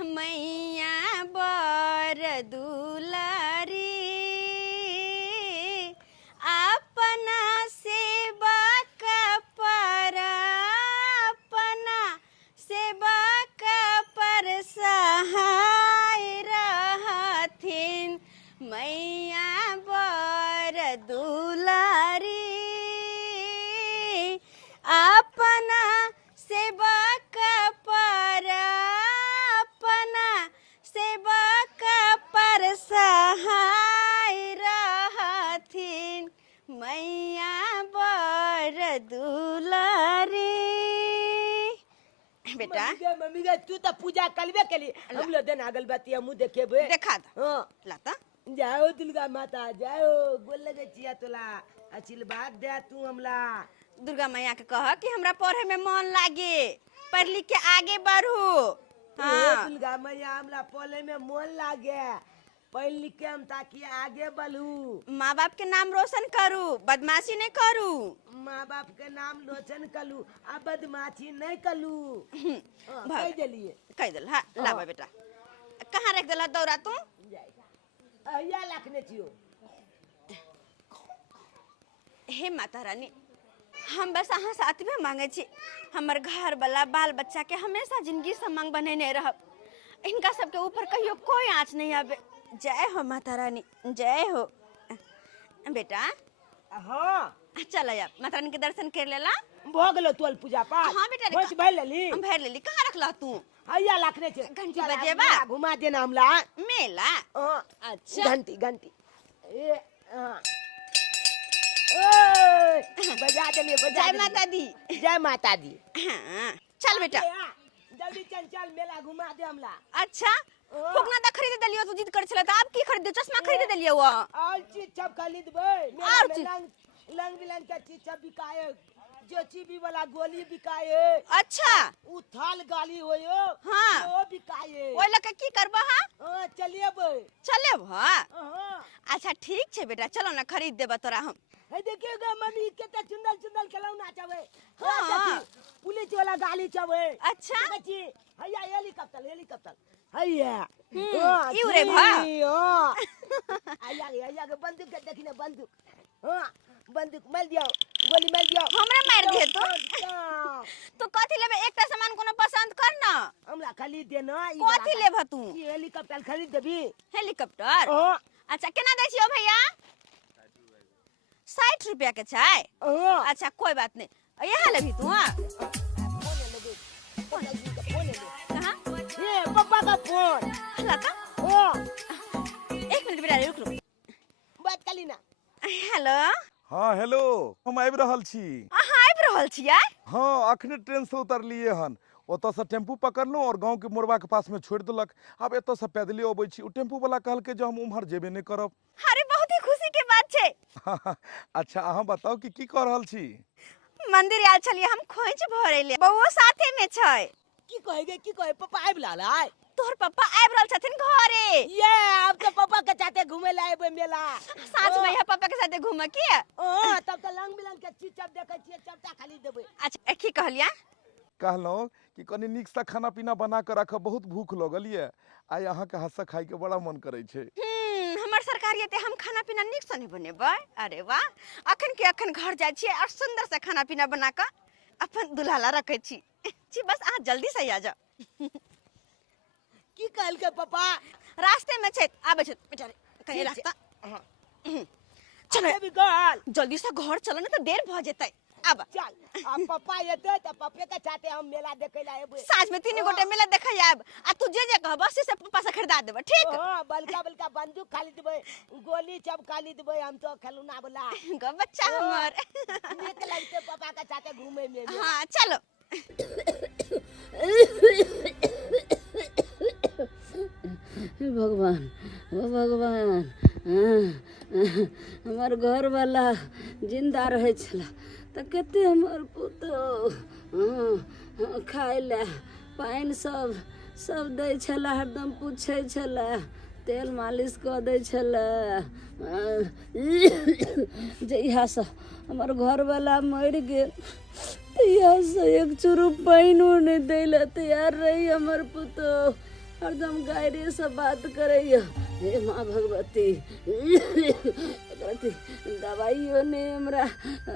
मैया बर दुलारी अपना सेवा पर अपना सेवा पर सहाय रहथिन मैया बर दुलारी अपना सेवा पर अपना सेवा पर सहाय रहथिन मैया बर दुलारी। बेटा मम्मी गे तू तो पूजा करबे केली हम लोग दिन आगल बाती हम देखेबे देखा दो हां लाता जाओ दुर्गा माता जाओ गोल लगे छिया तोला आशीर्वाद दे तू हमला। दुर्गा मैया के कह कि हमरा पढ़े में मन लागे पढ़ लिख के आगे बढ़ू। हाँ दुर्गा मैया हमला पढ़े में मन लागे पढ़ लिख के हम ताकि आगे बढ़ू माँ बाप के नाम रोशन करू बदमाशी नहीं करू। माँ बाप के नाम रोशन कलू आ बदमाशी नहीं कलू कह दिलिए कह दिल हाँ लावा बेटा कहाँ रख दिला दौरा तू अहिया रखने छियो। हे माता रानी हम बस अहाँ से अतबे मांगे छी हमर घर वाला बाल बच्चा के हमेशा जिंदगी से मांग बनेने रहब इनका सबके ऊपर कहियो कोई आँच नहीं आवे। जय हो माता रानी जय हो बेटा। हाँ चल यार माता रानी के दर्शन कर लेला भ गेलो तोल पूजा पाठ। हाँ बेटा बस भर लेली हम भर लेली कहाँ रखला तू अहिया रखने छे घंटी बजेबा घुमा देना हमला मेला। अच्छा घंटी घंटी ए ओए बजा देलिए बजा जय माता दी जय माता दी। हाँ चल बेटा जल्दी चल चल मेला घुमा दे हमला। अच्छा फुकना दा खरीद देलियो तू जिद कर छला त आप की खरीद चश्मा खरीद देलियो वो और चीज सब खरीदबे और में लंग बिलंग के चीज सब बिकाए जेसीबी वाला गोली बिकाए। अच्छा उथाल गाली होयो हाँ वो बिकाए ओइ लके की करबा हां चलिए बे चले हां हां अच्छा ठीक छे बेटा चलो ना खरीद देबा तोरा हम। हे देखिएगा मम्मी केते चुंदल चुंदल खिलौना चावे हाँ पुलिस वाला गाड़ी चावे। अच्छा देखी हैया हेलीकॉप्टर हेलीकॉप्टर हैया ई रे भा हैया हैया के बंदूक के देखी ना बंदूक हां बंदूक मार दियो गोली मार दियो हमरा मार दे तो कथि लेबे एकटा सामान कोनो पसंद कर ना हमरा खरीद दे ना कथि लेबा तू ई हेलीकॉप्टर खरीद देबी हेलीकॉप्टर। अच्छा केना दै छियो भैया 60 रुपया के छै। अच्छा कोई बात नहीं यहाँ लेबी तू हां कहां ये पापा का फोन लता एक मिनट बेटा रुक बात कली ना। हेलो हाँ हेलो हम आबि रहल छी। अहाँ आबि रहल छियै? हाँ अखने ट्रेन से उतरलिए हन ओतऽ से टेम्पू पकड़लहुँ और गाँव के मोड़वा के पास में छोड़ देलक अब एतऽ से पैदले अबै छी। उ टेम्पू वाला कहलकै जे हम उम्हर जेबे नहीं करब। अरे बहुत ही खुशी के बात छै। अच्छा अहाँ बताओ कि की कर रहल छी? मंदिर आयल छलिए हम खोइच भरेले बउओ साथे में छै। की कहे पापा आबि लाला तोहर पापा आबि रहल छथिन घरे। ये अब तो पापा के साथे घूमे ला आबे मेला साँझ में यहाँ पापा के साथे घूमे की तब तो रंग बिरंग के चीज सब देखे छिए सबटा खाली देबे। अच्छा की कहलिया? कहलहुँ कि कनी नीक सा खाना पीना बना के रखब बहुत भूख लगल ये आइ अहाँ के हाथ से खाए के बड़ा मन करे छै। हमर सरकारी ते हम खाना पीना नीक से नहीं बनेबै। अरे वाह अखन के अखन घर जाय छी और सुंदर से खाना पीना बना के अपन दुल्हा रखे छी बस अहाँ जल्दी से आ जाओ। की कहल के पापा रास्ते में छै आबे छै बेटा कहीं रास्ता चल अभी गल जल्दी से घर चलो ना तो देर भ जेतै। अब चल अब पापा एते त पापे के साथे हम मेला देखे ला आबे। साँझ में तीन गोटे मेला देखे आब आ तू जे कहब से पापा से खरीदा देबे ठीक। हां बलका बलका बंदूक खाली देबे गोली सब खाली देबे हम तो खिलौना वाला ग बच्चा हमर नीक लगते पापा के साथे घूमे में। हां चलो भगवान ओ भगवान हमार घर वाला जिंदा रहे छला त कते हमर पुतो खाए ला पानि सब दै छला हरदम पूछे छला तेल मालिश कऽ दै छला जहिया से हमार घर वाला मर गेल तहिया से एक चुरु पानिओ नहीं दै ला तैयार रही हमर पुतो हरदम गायरे से बात करैया। हे माँ भगवती एकरती दवाइयो ने हमरा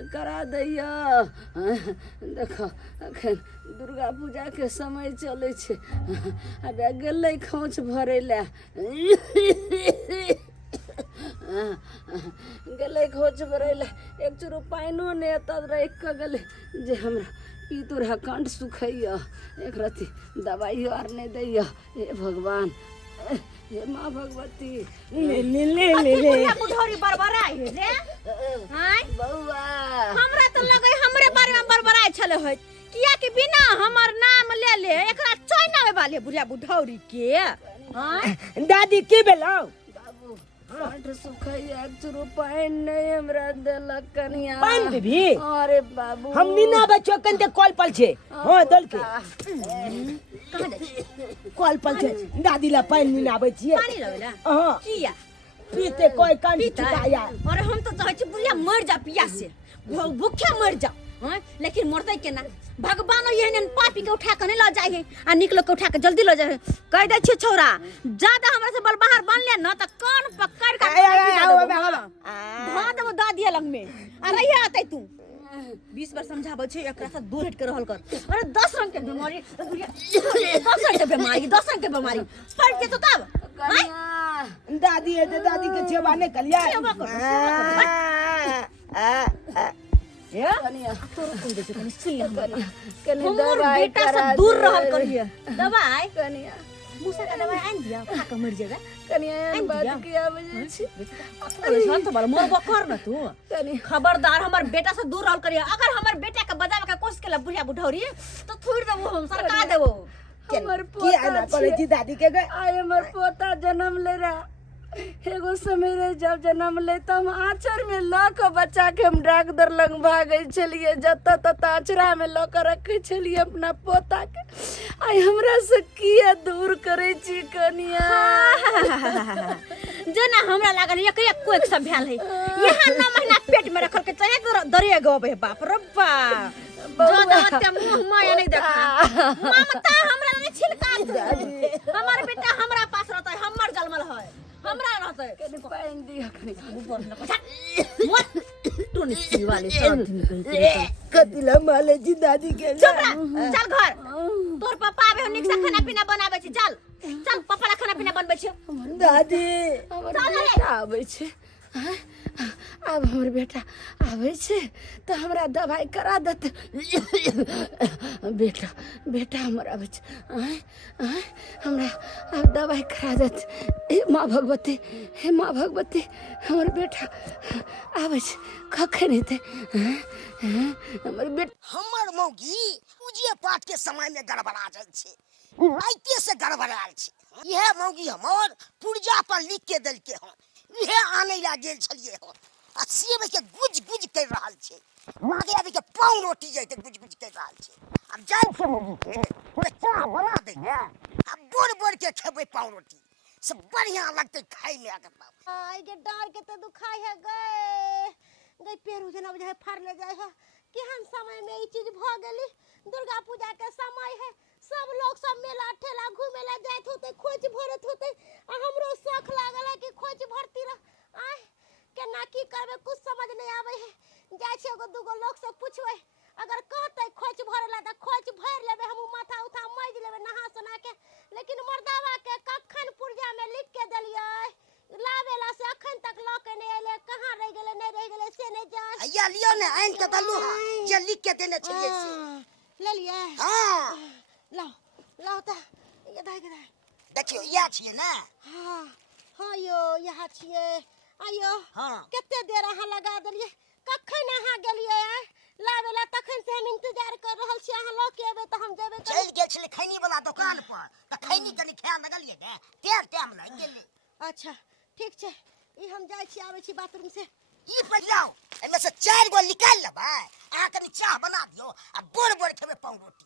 करा दैया। देखो अखन दुर्गा पूजा के समय चलै छै, अब गेलै खोंच भरै ला गेलै खोंच भरै ला। एक चुरू पानियो ने एतऽ राखि कऽ गेलै जे हमरा ई तोरा कंठ सुखैया। एक रति दवाइयो आर नहीं दैया। हे भगवान, हे माँ भगवती। ले ले ले ले ले बुढ़ौरी बरबराई है रे। हाय बउआ हमरा तो लगे हमरे बारे में बरबराई छले होय, किया कि बिना हमर नाम ले ले एकरा चैनावे वाले बुढ़िया बुढ़ौरी के। हाय दादी के भेलौ? बाबू कंठ सुखैया, एक चुरू पानि नहीं हमरा देलक कनिया। पानि देबी? अरे बाबू हम नीना बच्चो कनते कॉल पल छे। हां दल के कहां जाइ छी? कॉल पल छे दादी ला पानि नीना आबै छिए। पानी लवेला हां किया पीते कोई कान पीता? छिटाया। अरे हम तो चाहे छी बुढ़िया मर जा पियास से, भूखे मर जा। हां लेकिन मरतै केना? भगवान एहन पापी के उठा के नहीं ल जाए है आ निकलो के उठा के जल्दी ल जाए है। कह दै छी छौरा ज्यादा हमरा से बल बाहर बन ले न त कान पकड़ के धा देबो दादिया लंग में। आ रहिया आतै तू 20 बार समझाबै छै एकरा से दूर हट के रहल कर। अरे 10 रंग के बीमारी 10 रंग के बीमारी 10 रंग के बीमारी फट के तो तब कनिया दादी है तो दादी के सेवा नहीं कलिया। सेवा कनिया तोरो कोई देखे कनी सुन ले कनिया कनी हमर दवाई बेटा करा से दूर दे। रहल करिए। दवाई कनिया मुसा का दवाई आन दिया खा के मर जाएगा। कनिया आन बात दिया। किया बजे छी शांत बाल मरबो कर न तू। कनिया खबरदार हमर बेटा से दूर रहल करिए। अगर हमर बेटा के बजावे के कोशिश केला बुढ़िया बुढ़ौरी तो थोड़ देबो हम सरका देबो। हमर की आना पोता करे छी। छी दादी के गए। आय हमर पोता जन्म ले रहा। एगो समय रे जब जन्म ले त हम आंचर में ल के बच्चा के हम डॉक्टर लग भागे छलिए, जत तत आंचरा में ल के रखे छलिए अपना पोता के। आय हमरा से किया दूर करे छी कनिया। जना हमरा लागल एक एक कोई सब भेल है यहाँ 9 महीना पेट में रखल के चले तो दरिया गबे बाप रे बाप। जो दवते मुंह माया नहीं देखा ममता हमरा ने छिलका दे। हमर बेटा हमरा पास रहतै, हमर जन्मल है हमरा रहतै। कनी पानी दिया कनी ऊपर न पछा मत तू नहीं वाले सब दिन कहीं कतिला माले जी दादी के। चुप रह चल घर। तोर पापा आबे निक से खाना पीना बनाबे छी। चल चल पापा ला खाना पीना बनबे छी। दादी हमर बेटा आबै छै। हाँ? अब हमर बेटा आबै छै तो हमरा दवाई करा देते। बेटा बेटा हमर आबै छै। हमरा अब दवाई करा देते। हे माँ भगवती, हे माँ भगवती, हमर बेटा आबै छै कखन एतै? हमर बेटा हमर मौगी पूजे पाठ के समय में गड़बड़ा जाय छे, राइते से गड़बड़ाल छे। यह मौगी हमर पुर्जा पर लिख के देल के हन, यह आने ला गेल छलिए हन आ सेब के गुज गुज कर रहल छे। मागे अभी के पाँव रोटी जैते गुज गुज कर रहल छे। अब जाय छे मौगी के थोड़ा चाह बना दे अब बोर बोर के खेबै पाँव रोटी सब बढ़िया लगते खाई में। अगर आई के डार के तो दुखाई है गए गई पैर उजना बुझाए फाड़ ले जाए है। केहन समय में ई चीज भ गेली। दुर्गा पूजा के समय है, सब लोग सब मेला ठेला घूमे ला जात होते, खोज भरत होते। आ हमरो शौक लागल है कि खोज भरती रह। आय केना की करबे कुछ समझ नहीं आवे है। जाय छे एगो दूगो लोग से पूछबे, अगर कहते खोज भरेला त खोज भर लेबे, हम माथा उठा मज लेबे नहा सोना के। लेकिन मर्दावा के कखन पुर्जा में लिख के देलिए लावेला से अखन तक ल के नहीं आइले। कहां रह गेले नहीं रह गेले से नहीं जान। भैया लियो ने आइन के दलू जे लिख के देने छलिए से। ले लिए हां ला ला त ये दाई के दाई देखियो या छिए ना। हां हां यो यहाँ छिए। आयो हां केते देर अहाँ लगा देलिए, कखन अहाँ गेलिए लावेला तखन से हम इंतजार कर रहल छी। अहाँ ल के एबे त हम जेबे कर। चल गेल छले खैनी वाला दुकान पर त खैनी कनी खाए लगलिए ने तेर टाइम लग गेले। अच्छा ठीक छे, ई हम जाय छी आबै छी बाथरूम से। ई पहिलाओ एमे से 4 गो निकाल लेबै आ कनी चाह बना दियो आ बोर बोर खेबे पाँव रोटी।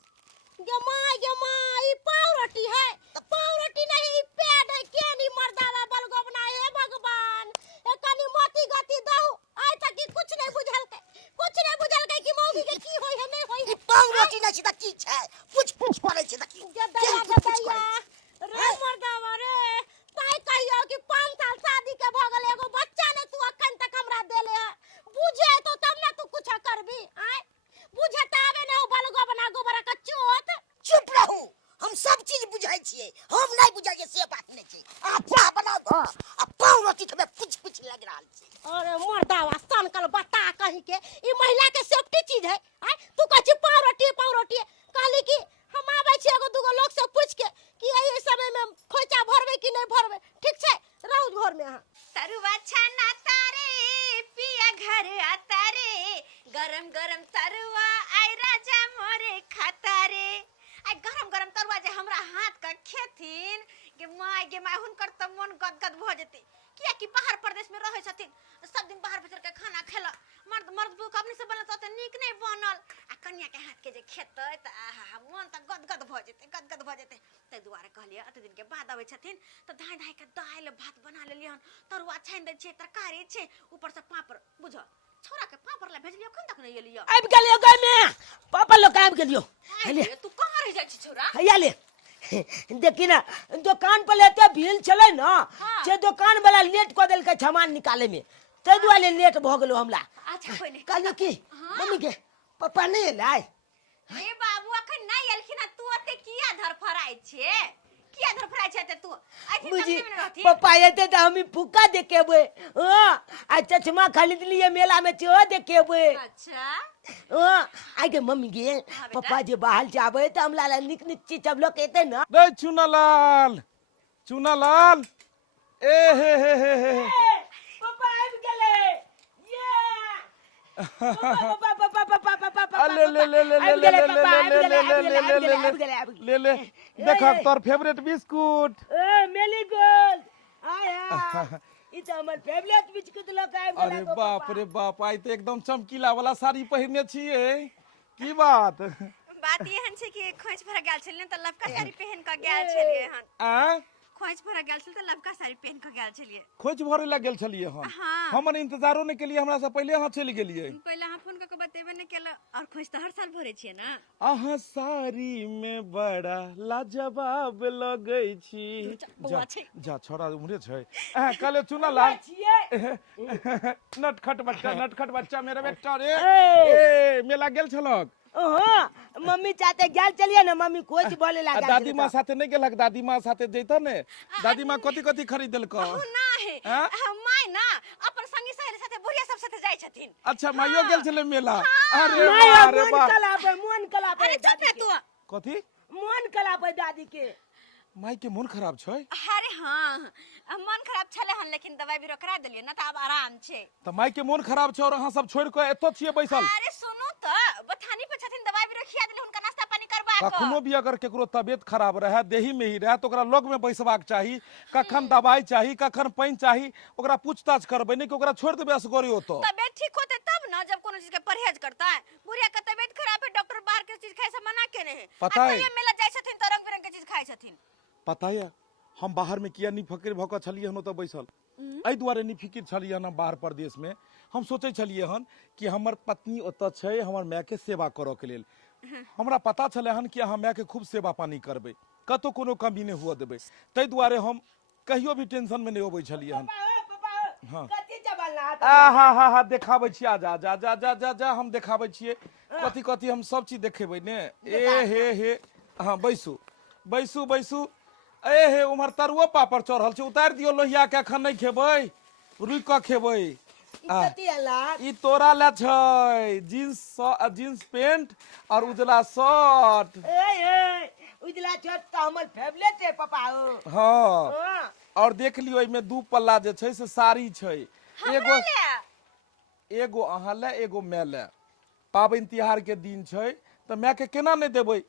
गे माँ ई पाव रोटी है तो पाव रोटी नहीं ई पेट है। के नी मर्दावा बलगोबना है भगवान। ए कनी मोती गति दहु आइ तक की कुछ नहीं बुझल के कि मौगी के की होय है नहीं होय ई है। पाँव रोटी नै छी त की छै, पूछ पूछ पड़ै छै त की गे दैया रे हम नहीं बुझाइए से बात नहीं छी अच्छा बना दो अब पाँव रोटी के कुछ कुछ लग रहा है अरे मर्दावा सन कल बता कहीं के ई महिला के सेफ्टी चीज है आय तू कह पाव रोटी कहली कि हम आबै छी एगो दूगो लोग से पूछ के कि एही समय में खोइचा भरबे कि नहीं भरबे ठीक छै रहू घर में अहाँ तरुआ छाना तारे पिया घर आता रे गरम गरम तरुआ आई राजा मोरे खाता रे आई गरम गरम तरुआ जे हमरा हाथ का खेथिन गे माय हुनकर त मन गदगद भ जेती किया कि बाहर प्रदेश में रहे छथिन सब दिन बाहर भीतर के खाना खेला मर्द बुक अपने से बनल त नीक नहीं बनल आ कन्या के हाथ के जे खेतै त आहा मन त गदगद भ जेते तै दुआरे कहलिए अते दिन के बाद आबै छथिन त धाय के दाल भात बना लेलियन तरुआ छानि दै छै तरकारी छै ऊपर से पापड़ बुझ छोरा के पापड़ ला भेजलियो खन तक नहीं एलियो आबि गेलियो गाय में पापा लोग आबि गेलियो अरे तू कहां रह जाइ छी छोरा हैया ले देखी ना दुकान पर लेते भीड़ चले ना से दुकान वाला लेट कर देल के सामान निकाले में ते दुआरे लेट भ गेलो हमरा अच्छा कोई नहीं कहलियो की मम्मी के पापा नहीं एलै हे बाबू अखन नहीं एलखिन तू ओते किया धरफराई छे किया धरफराई छे तू आई थी बुझी तब में रहती पापा एते त हम फुक्का देखेबे हां आ चश्मा खरीद लिए मेला में चो देखेबे अच्छा आई के मम्मी गे पापा जे बाहर जाबे त हमरा ला निक निक चीज सब लोग कहते ना रे चुनालाल ए हे पापा आबि गेले ये पापा ले देखा तोर फेवरेट बिस्कुट मेली गोल्ड आया ई त हमर फेवरेट बिस्कुट लोग आबि अरे बाप रे बाप आई तो एकदम चमकीला वाला साड़ी पहनने छिए की बात बात ये हन छे कि खोज भर गेल छलिए त लबका साड़ी पहन के गेल छलिए हन आ खोज भर गेल छल त लबका साड़ी पहन के गेल छलिए खोज भरे लग गेल छलिए हम हाँ। हमर इंतजारो नहीं केलिए हमरा से पहले यहाँ चल गेलिए पहले हां फोन करके बतेबे नहीं केला और खोज त हर साल भरे छिए ना अहाँ साड़ी में बड़ा लाजवाब लगै छी बौआ छै। जा छोरा उमरे छै काले चुना ला नटखट बच्चा मेरा बेटा रे ए मेला गेल छलक ओहो मम्मी चाहते गेल चलिए ना मम्मी खोज बोले लगा दादी माँ साथे नहीं गेलक दादी माँ साथे जैतो ने दादी माँ कथी कथी खरीद देलक ना है माय ना अपन संगी सहेली साथे बुढ़िया सब साथे जाय छथिन अच्छा माइयो गेल छले मेला अरे मन कला पे अरे चुप रे तू कथी मन कला पे दादी के माई के मन खराब छै अरे हां मन खराब छले हन लेकिन दवाई भी करा देलिए ना त अब आराम छे त माई के मन खराब छै और अहाँ सब छोड़ के एतो छिए बैसल अरे सुनो त बथानी पे छथिन दवाई भी खिया देली हुनका नाश्ता पानी करबा के कखनो भी अगर केकरो तबियत खराब रहे देही में ही रहे तो ओकरा लग में बैसबाक चाही कखन दवाई चाही कखन पानी चाही ओकरा पूछताछ करबै नहीं कि ओकरा छोड़ देबे असगरे होतो तबियत ठीक होते तब ना जब कोनो चीज के परहेज करता है बुढ़िया के तबियत खराब है डॉक्टर बाहर के चीज खाए से मना केने है पता है। ये मेला जाय छथिन त रंग बिरंग के चीज खाए छथिन पता है हम बाहर में किया नहीं फकीर भक छलिए हन तो बैसल एहि दुआरे नहीं फिकिर छलिए हन बाहर प्रदेश में हम सोचे छलिए हन कि हमर पत्नी ओतऽ छै हमर माय के सेवा करऽ के लेल हमरा पता छले हन कि अहाँ माय के खूब सेवा पानी करबै कतो कोनो कमी नहीं हुआ देबै तै दुआरे हम कहियो भी टेंशन में नहीं होबै छलिए हन हाँ कथी जबलना हा देखाबै छी जा जा जा जा जा जा हम देखाबै छियै कथी कथी हम सब चीज देखेबै ने ए हे हाँ बैसू बैसू बैसू ए हे उमर तरुओ पापड़ चढ़ल छै उतार दियो लोहिया के एखन नहीं खेबै रुक के खेबै कथी हला ई तोरा ले छै जींस पैंट और उजला शर्ट ए उजला शर्ट त हमर फेवरेट है पापा ओ हाँ और देख लियो एमे दू पल्ला जे छै से साड़ी छै एगो अहाँ ले एगो मैं ले पाबनि तिहार के दिन छै त मैं के केना नहीं देबै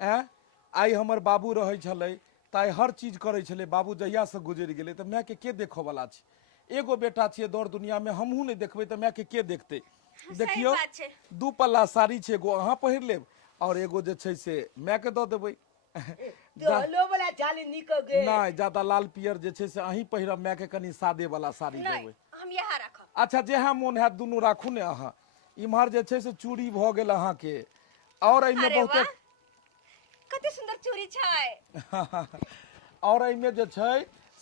आई हमर बाबू रहै छलै ताई हर चीज करे छले बाबू जहिया से गुजर गेले त मैं के देखो वाला छै एगो बेटा छियै दौड़ दुनिया में हमहू नहीं देखबै त मैं के देखते देखियो दू पल्ला साड़ी छै एगो अहाँ पहिर लेब और एगो जे छै से मैं के दऽ देबै लो वाला चाली निको गे नहीं ज्यादा लाल पियर जे छै से अहीं पहिरब मैं के कनी सादे वाला साड़ी देबै हम यहाँ रखब अच्छा जेहा मोन है दुनू राखू ने अहाँ इम्हर जे छै से चूड़ी भ गेल अहाँ के और एमे बहुते कते सुंदर चूड़ी छै और एमे जे छै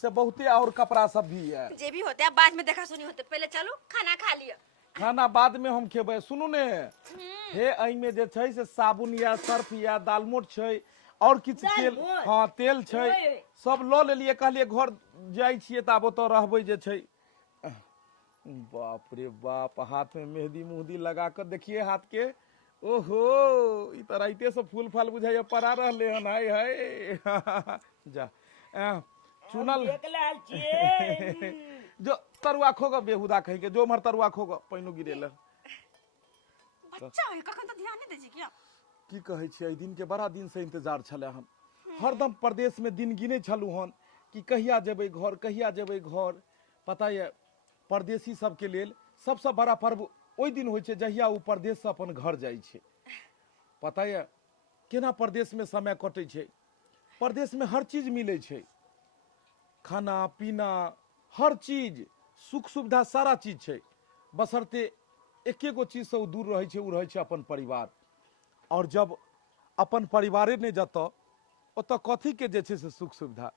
से बहुते और कपड़ा सब भी है जे भी होते अब बाद में देखा सुनी होते पहले चलो खाना खा लियो खाना बाद में हम खेबै सुनू ने हे एमे जे छै से साबुन या सर्फ या दालमोट छै और किछु दालि तेल, भोज। हाँ तेल छै, ओए। सब लऽ लेलियै। कहलियै घर जाइ छियै तऽ आब ओतऽ रहबै जे छै। बाप रे बाप, हाथ में मेहंदी मुहदी लगा कर देखिए हाथ के। ओहो, ई तऽ राइते से फूल फाल बुझाइए पड़ा रहले हन। हाय हाय जा चुनल देख लाल छियै। जो तरुआ खोग बेहुदा कहि के, जो उम्हर तरुआ खोग पाइनो गिरेल। बच्चा है कखन तो ध्यान नहीं दै छी क्या? की कहै छियै, एहि दिन के बड़ा दिन से इंतजार छलै हन। हरदम परदेश में दिन गिने छलू हन कि कहिया जेबै घर, कहिया जेबै घर। पता ये परदेसी सबके लेल सबसे बड़ा पर्व ओहि दिन होइ छै जहिया ओ परदेश से अपन घर जाइ छै। पता ये केना परदेश में समय कटै छै। परदेश में हर चीज मिलै छै, खाना पीना हर चीज, सुख सुविधा सारा चीज छै। बशर्ते एके गो चीज से ओ दूर रहै छै, ओ रहै छै अपन परिवार। और जब अपन परिवारे नहीं जतऽ ओतऽ कथी के जे छै से सुख सुविधा,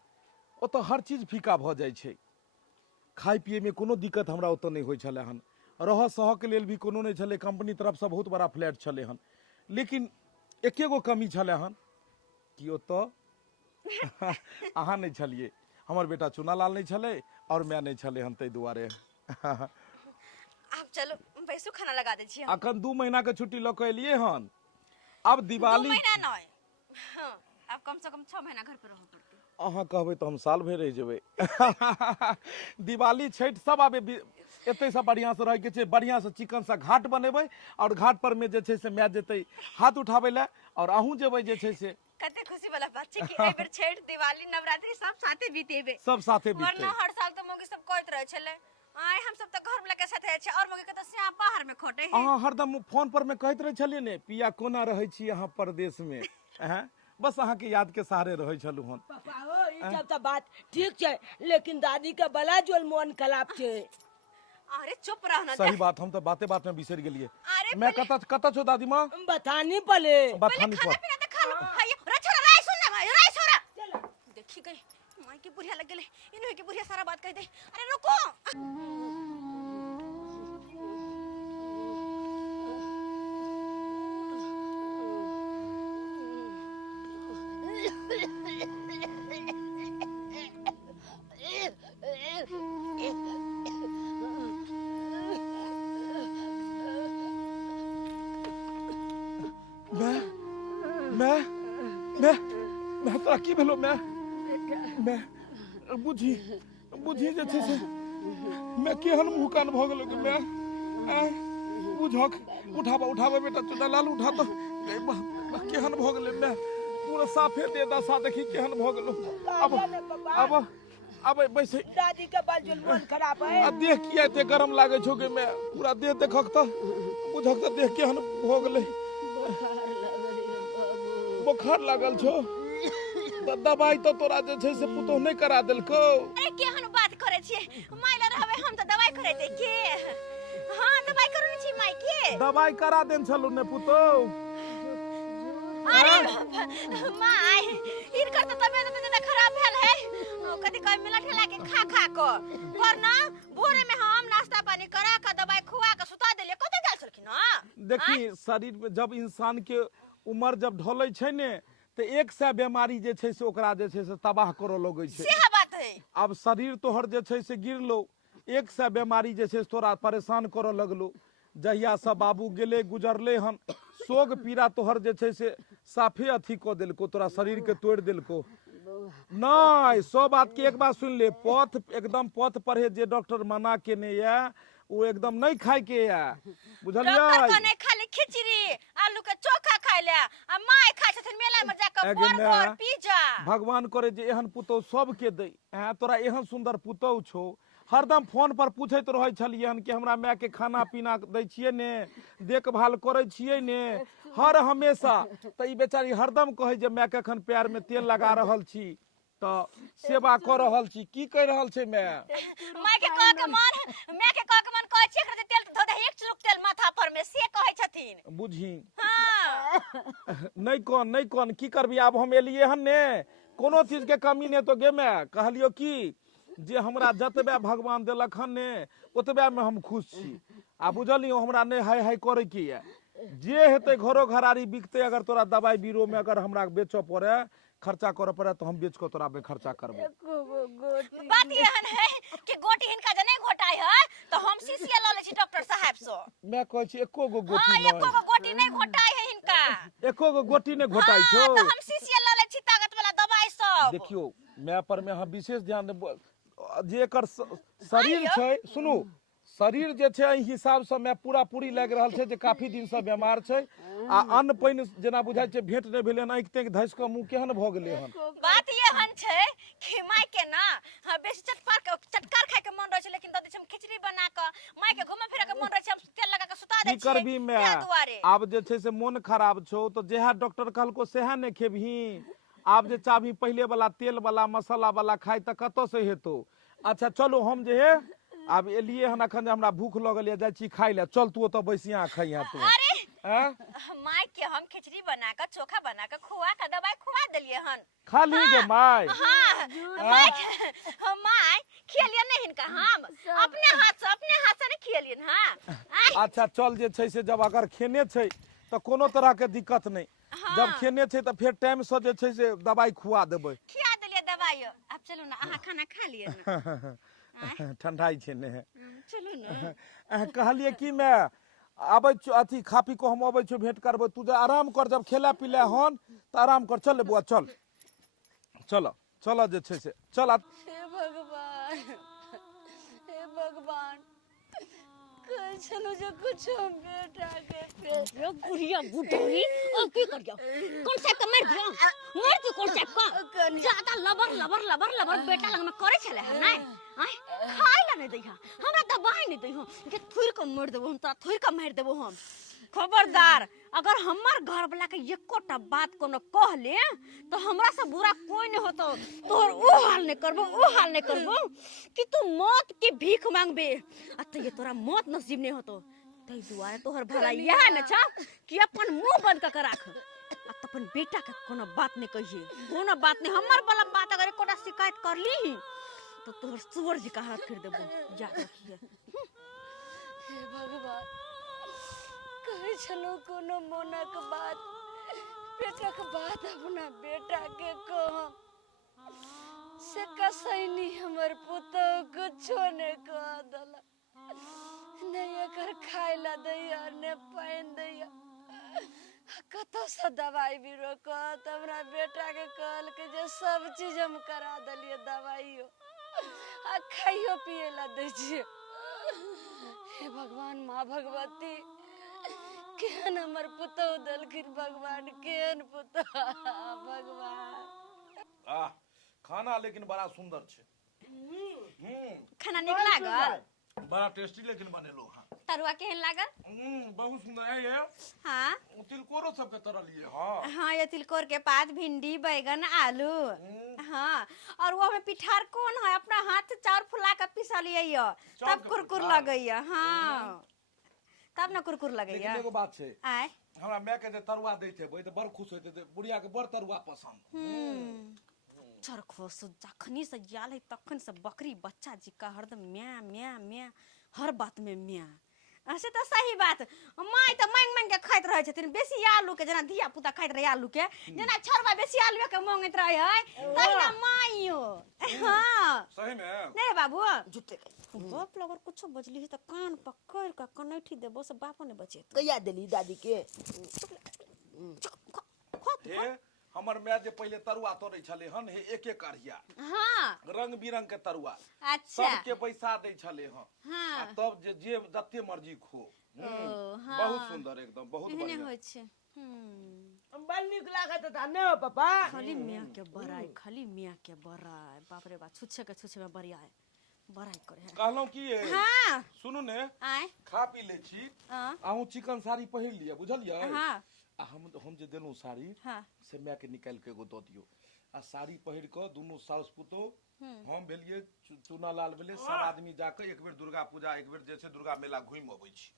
ओतऽ हर चीज फीका भऽ जाइ छै। खाइ पिए में कोनो दिक्कत हमरा ओतऽ नहीं होइ छलै हन, रहऽ सहऽ के लेल भी कोनो नहीं छलै, कंपनी तरफ से बहुत बड़ा फ्लैट छलै हन। लेकिन एके गो कमी छलै हन कि ओतऽ अहाँ नहीं छलिए, हमर बेटा चुनालाल नहीं छलै और मैं नहीं छलै हन, ताहि दुआरे। आप चलो बैसू, खाना लगा दै छी हम। अखन 2 महीना के छुट्टी लऽ के एलिए हन। अब 2 दिवाली, महीना नहीं, हाँ, अब कम से कम 6 महीना घर पे रहू पड़ते। अहाँ कहबै तऽ हम साल भर रहि जेबै। दिवाली छठि सब आबे एते से बढ़िया से रहे के छै, बढ़िया से चिकन से घाट बनेबै और घाट पर में जे छै से मैच जेतै हाथ उठाबै ले, और अहूँ जेबै जे छै से। कते खुशी वाला बात छै कि एहि बेर छठ, दिवाली, नवरात्रि सब साथे बीतेबे। सब साथे बीततै। वरना हर साल तो मौगी सब कहत रहे छले, आय हम सब तो घर वाला के साथे छै और मौगी के तो सिया बाहर में खोटे है। अहाँ हरदम फोन पर में कहैत रहे छलिए ने, पिया कोना रहै छी अहाँ परदेश में। बस अहाँ के याद के सहारे रहै छलू हन। पापा हो, ई सब तो बात ठीक छै, लेकिन दादी के बला जोल मन खराब छै। अरे चुप रहना। सही बात, हम तो बाते बात में बिसर गेलिए। अरे मैं कता छो दादी माँ, बतानी पले। बतानी खाना पर। पीना तो खा लो। हाय रे छोरा, राय सुन ना, राय छोरा। देखी गई माई की बुढ़िया लग गेले, इन्हों की बुढ़िया सारा बात कह दे। अरे रुको। मैं तोरा की भेलो, मैं बुझी जे छै से मैं केहन मुँह कान भऽ गेलो कि मैं बुझक। उठाबा बेटा, चुनालाल उठा तो। केहन भऽ गेलै मैं, पूरा साफे दे दशा देखी केहन भऽ गेलो। अब बैसे दादी के बल जोल मन खराब है। आ देह किया एते गरम लागे छौ कि मैं पूरा देह देखक त बुझक त देह केहन भऽ गेलै। बुखार लागल छौ त दवाई तो तोरा जे छै से पुतोह नहीं करा देलको। अरे केहन बात करे छिए, माई ला रहबे हम त दवाई करे दे के। हां दवाई करू छी माई के। दवाई करा देन छलु ने पुतोह। अरे माई इनकर त तबियत इतना खराब भेल है, कथि कह मिला ठेला के खा को। वरना भोरे में हम नाश्ता पानी करा के दवाई खुआ के सुता देलिए, कतै गेल छलखिन न। देखी शरीर में जब इंसान के उम्र जब ढलै छै ने तो 100 बीमारी जे छै से ओकरा जे छै से तबाह करऽ लगै छै। सेहा बात है। अब शरीर तोहर जे छै से गिरलो, 100 बीमारी जे छै से तोरा परेशान करऽ लगलो। जहिया से बाबू गेले गुजरले हन, सोग पीड़ा तोहर जे छै से साफे अथी कऽ देलको, तोरा शरीर के तोड़ देलको। नहीं, सौ बात के एक बात सुन ले, पथ एकदम पथ पर जे डॉक्टर मना केने या वो एकदम नहीं खाए के या, बुझलियै। डॉक्टर कने खाली खिचड़ी आलू के चोखा खाइ ले, आ माय खाइ छथिन मेला में जाके बर्गर पिज्जा। भगवान करे जे एहन पुतौह सबके दे। तोरा एहन सुंदर पुतौह छौ, हरदम फोन पर पूछैत रहै छलियै हन कि हमरा माय के खाना पीना दै छियै ने, देखभाल करै छियै ने, हर हमेशा। त ई बेचारी हरदम कहे जे माय के एखन पैर में तेल लगा रहल छी, तो सेवा कर रहल छी। की कह रहल छै मैं? माय के कह के मन, माय के कह के मन कहै छै कि तेल धो दे, एक चुरुक तेल माथा पर में से कहै छथिन। बुझी हां नहीं कौन की करबी, आब हम एलिए हन ने, कोनो चीज के कमी नहीं तो गे मैं कहलियो की जे हमरा जतबे भगवान देलक हन ने ओतबे में हम खुश छी। आ बुझलियो हमरा नहीं हाय हाय करे के ये, जे हेतै घरो घरारी बिकते अगर तोरा दवाई बीरो में अगर हमरा बेचऽ पड़े खर्चा करऽ पड़े तो हम बेच के तोरा में खर्चा करबो। बात एहन है कि गोटी हिनका जे नहीं घोटाई है तो हम सीसीए ल ले छी डॉक्टर साहब से। मैं कहै छी एको गो हां गोटी एको नहीं, गो गोटी नहीं घोटाई है हिनका। एको गो गोटी नहीं घोटाई छौ। तो हम सीसीए ल ले छी ताकत वाला दवाई सब। देखियो मैं पर में हम विशेष ध्यान देबो जे एकर शरीर छै, सुनू शरीर जे छै एहि हिसाब से मैं पूरा पूरी लागि रहल छै जे काफी दिन से बीमार छै आ अन्न पानि जेना बुझाइ छै भेंट नहि भेलै हन, आँखि ताँखि धसि कऽ मुँह केहन भऽ गेलै हन। बात ये हन छै कि माय के ना बेसी चटकार खाए के मन रहे छै लेकिन ददी हम खिचड़ी बना के माय के घुमे फिरे के मन रहे छै हम तेल लगा के सुता दे की छी। करबी मैं ताहि दुआरे आब जे छै से मोन खराब छौ तो जेहा डॉक्टर कहलको सेहा नहि खेबही। आब जे चाहबी पहिले वाला तेल वाला मसाला वाला खाइ तऽ कतऽ से हेतौ। अच्छा चलो हम जे है आब एलिए हन अखन जे हमरा भूख लगल है जाइ छी खाइ ले, चल तू ओतऽ बैसिया खइहा तू। अरे हैं माय के हम खिचड़ी बना के चोखा बना के खुआ के दवाई खुआ देलिए हन। खा ली गे माय। हाँ माय खियलिए नहीं हिनका हम अपने हाथ से नहीं खियलिए हां। अच्छा चल जे छै से जब अगर खेने छै तऽ कोनो तरह के दिक्कत नहीं, जब खेने छै तऽ फेर टाइम से जे छै से दवाई खुआ देबै। खिया देलिए दवाई। अब चलू ना अहाँ खाना खा लिए ना। ठंडाई छै ने चलू ना। कहलिए कि मैं आबै अथी खा पी को हम अबै छौ भेंट करबै, तू जे आराम कर जब खेला पीला हन तऽ आराम कर। चल बुआ चल चल चल जे छै से चल। हे भगवान, हे भगवान, चलो जो कुछ हम बेटा के रे गुड़िया बुढ़ी अब की कर जाओ कौन सा का मार दियो कौन सा का ज्यादा लबर लबर लबर लबर बेटा लग में करे छले है ना आय खाई ला नहीं दैहा हमरा दवाई नहीं दैहो के थुर के मार देबो हम, तोरा थुर के मार देबो हम। खबरदार अगर हमार घर वाला के एकोटा बात कोनो कह ले तो हमरा से बुरा कोई नहीं होतो। तोहर ओ हाल नहीं करबो कि तू मौत की भीख मांगबे आ तो ये तोरा मौत नसीब नहीं होतो। तई दुआरे तोहर भला यह न छ कि अपन मुंह बंद कर राख आ अपन बेटा के कोनो बात नहीं कहिए। कोनो बात नहीं हमार वाला बात अगर एकोटा शिकायत कर ली तो तोहर सुअर जी का हाथ फिर देबो याद रखिए। हे भगवान, कहे चलो कोनो मोना के बात बेटा के बात अपना बेटा के कह से कसैनी हमर पुतो कुछो ने कह दला नहीं एकर खाए ला दैया ने पाइन दैया कतो से दवाई भी रोकत हमरा बेटा के कहल के जे सब चीज हम करा दलिए दवाइयो आ खाइयो पिए ला दै छिए। हे भगवान माँ भगवती केहन हमर पुतौ दलखिन भगवान केहन पुतौ भगवान। खाना लेकिन बड़ा सुंदर छै। खाना नीक लागल? बड़ा टेस्टी लेकिन बनेलो हां। तरुआ केहन लागल? बहुत सुंदर है ये। हां तिलकोरो सब के तरह लिए। हां हाँ ये तिलकोर के पात भिंडी बैगन आलू। हाँ और वो में पिठार कौन है अपना हाथ चाउर फुला के पिसलिए यो तब कुरकुर लगैया। हाँ तब ना कुरकुर लगैया। लेकिन एगो बात छै आय हमरा माय के जे तरुआ दैते बई त बड़ खुश होते, बुढ़िया के बड़ तरुआ पसंद। चरखोस जखनी से याल है तखन से बकरी बच्चा जी का हरदम म्या म्या म्या हर बात में म्या। ऐसे तो सही बात माय तो मांग मांग के खाइत रहे छथिन बेसी आलू के जना धिया पुता खाइत रहे आलू के जना छोरबा बेसी आलू के मांगैत रहे है तहिना माइयो। हां सही में नहीं रे बाबू जुटे बाप अगर कुछ बजली है तो कान पकड़ के कनैठी देबो से बापो ने बचे। कहिया देली दादी के? हे हमर माय जे पहले तरुआ तोड़ै छले हन हे एक एक कारिया। हां रंग बिरंग के तरुआ अच्छा सबके पैसा दै छले हन। हां आ तब जे जत्ते मर्जी खो। हाँ। बहुत सुंदर एकदम बहुत एहने बढ़िया। होय छै। बड़ नीक लागत था ने पापा। खाली मियाँ के बड़ाई खाली मियाँ के बड़ाई बाप रे बाप छुछे के छुछे में बड़ाई बड़ाई करे है। कहलौं की ये हाँ सुनू ने आय खा पी ले छी आहू चिकन साड़ी पहिर लिया बुझलियै। हाँ आ हम जे देलौं साड़ी हाँ से माय के निकाल के एगो दऽ दियौ आ साड़ी पहिर के दुनू साउस पुतो हम भेलिए चूना लाल भेले सब आदमी जाके एक बेर दुर्गा पूजा एक बेर जे छै दुर्गा मेला घुमि अबै छी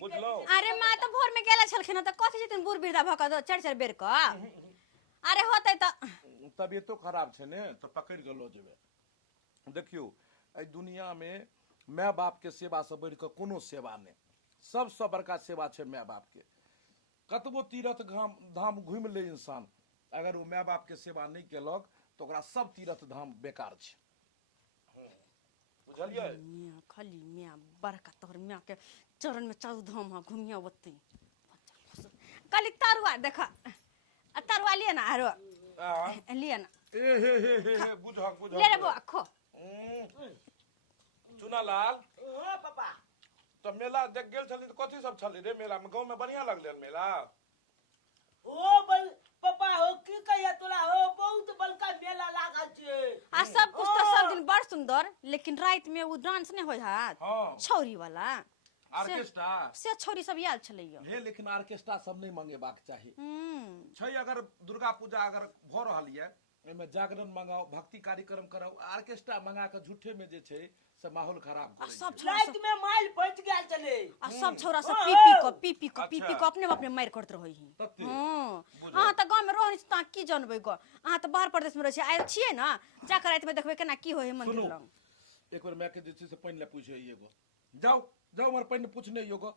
बुझलौ। अरे माँ तो भोर में गेला छलखिन त कथि जेतिन बूढ़ वृद्धा भक चार चार बेर क अरे होतै त तबियतो खराब छै ने त पकड़ के ल जेबै। देखियो ए दुनिया में माय बाप के सेवा से बढ़ के कोनो सेवा नहीं। सबसे बड़का सेवा छै माय बाप के। कतबो तीर्थ धाम घूमि ले इंसान, अगर वो माय बाप के सेवा नहीं केलक तो ओकरा सब तीर्थ धाम बेकार छै। बुझलियै? मियाँ खाली मियाँ बड़का तोहर मियाँ के चरण में चारू धाम हाँ घूमिया ओत्ती खाली तरुआ देखा तरुआ लिए ना आरो लिए ना ए बुझक ले रे बुआ खो। चुनालाल ओ पापा तो मेला देख गेल छली तो कथी सब छली रे मेला में? गांव में बढ़िया लगले मेला? ओ बल पापा हो की कहिया तोरा हो बहुत बड़का मेला लागल छे। आ सब कुछ तो सब दिन बड़ सुंदर, लेकिन रात में वो डांस नहीं होय हाथ हाँ। छौरी वाला ऑर्केस्ट्रा से छौरी सब आयल छलैया। हे लेकिन ऑर्केस्ट्रा सब नहीं मंगेबाक चाही। छै अगर दुर्गा पूजा अगर भ रहल ये एमे जागरण मंगाओ, भक्ति कार्यक्रम कराओ, ऑर्केस्ट्रा मंगा के झूठे में जे छै से माहौल खराब आ करे सब छै। छौरा रात में माइल बच गेल चले। आ सब छौरा सब पी पी को अपने अपने मार करत रही। तत्ते? हाँ तो गांव में रह ता की जानबे गो, अहाँ तो बाहर प्रदेश में रह छी, आयल छिए ना, जाकर रात में देखबे केना की होय है मंदिर सुनू, लंग। एक बार मैं के जे छै से पानी ले पूछे एगो, जाओ जाओ हमर पानी पूछने योगो,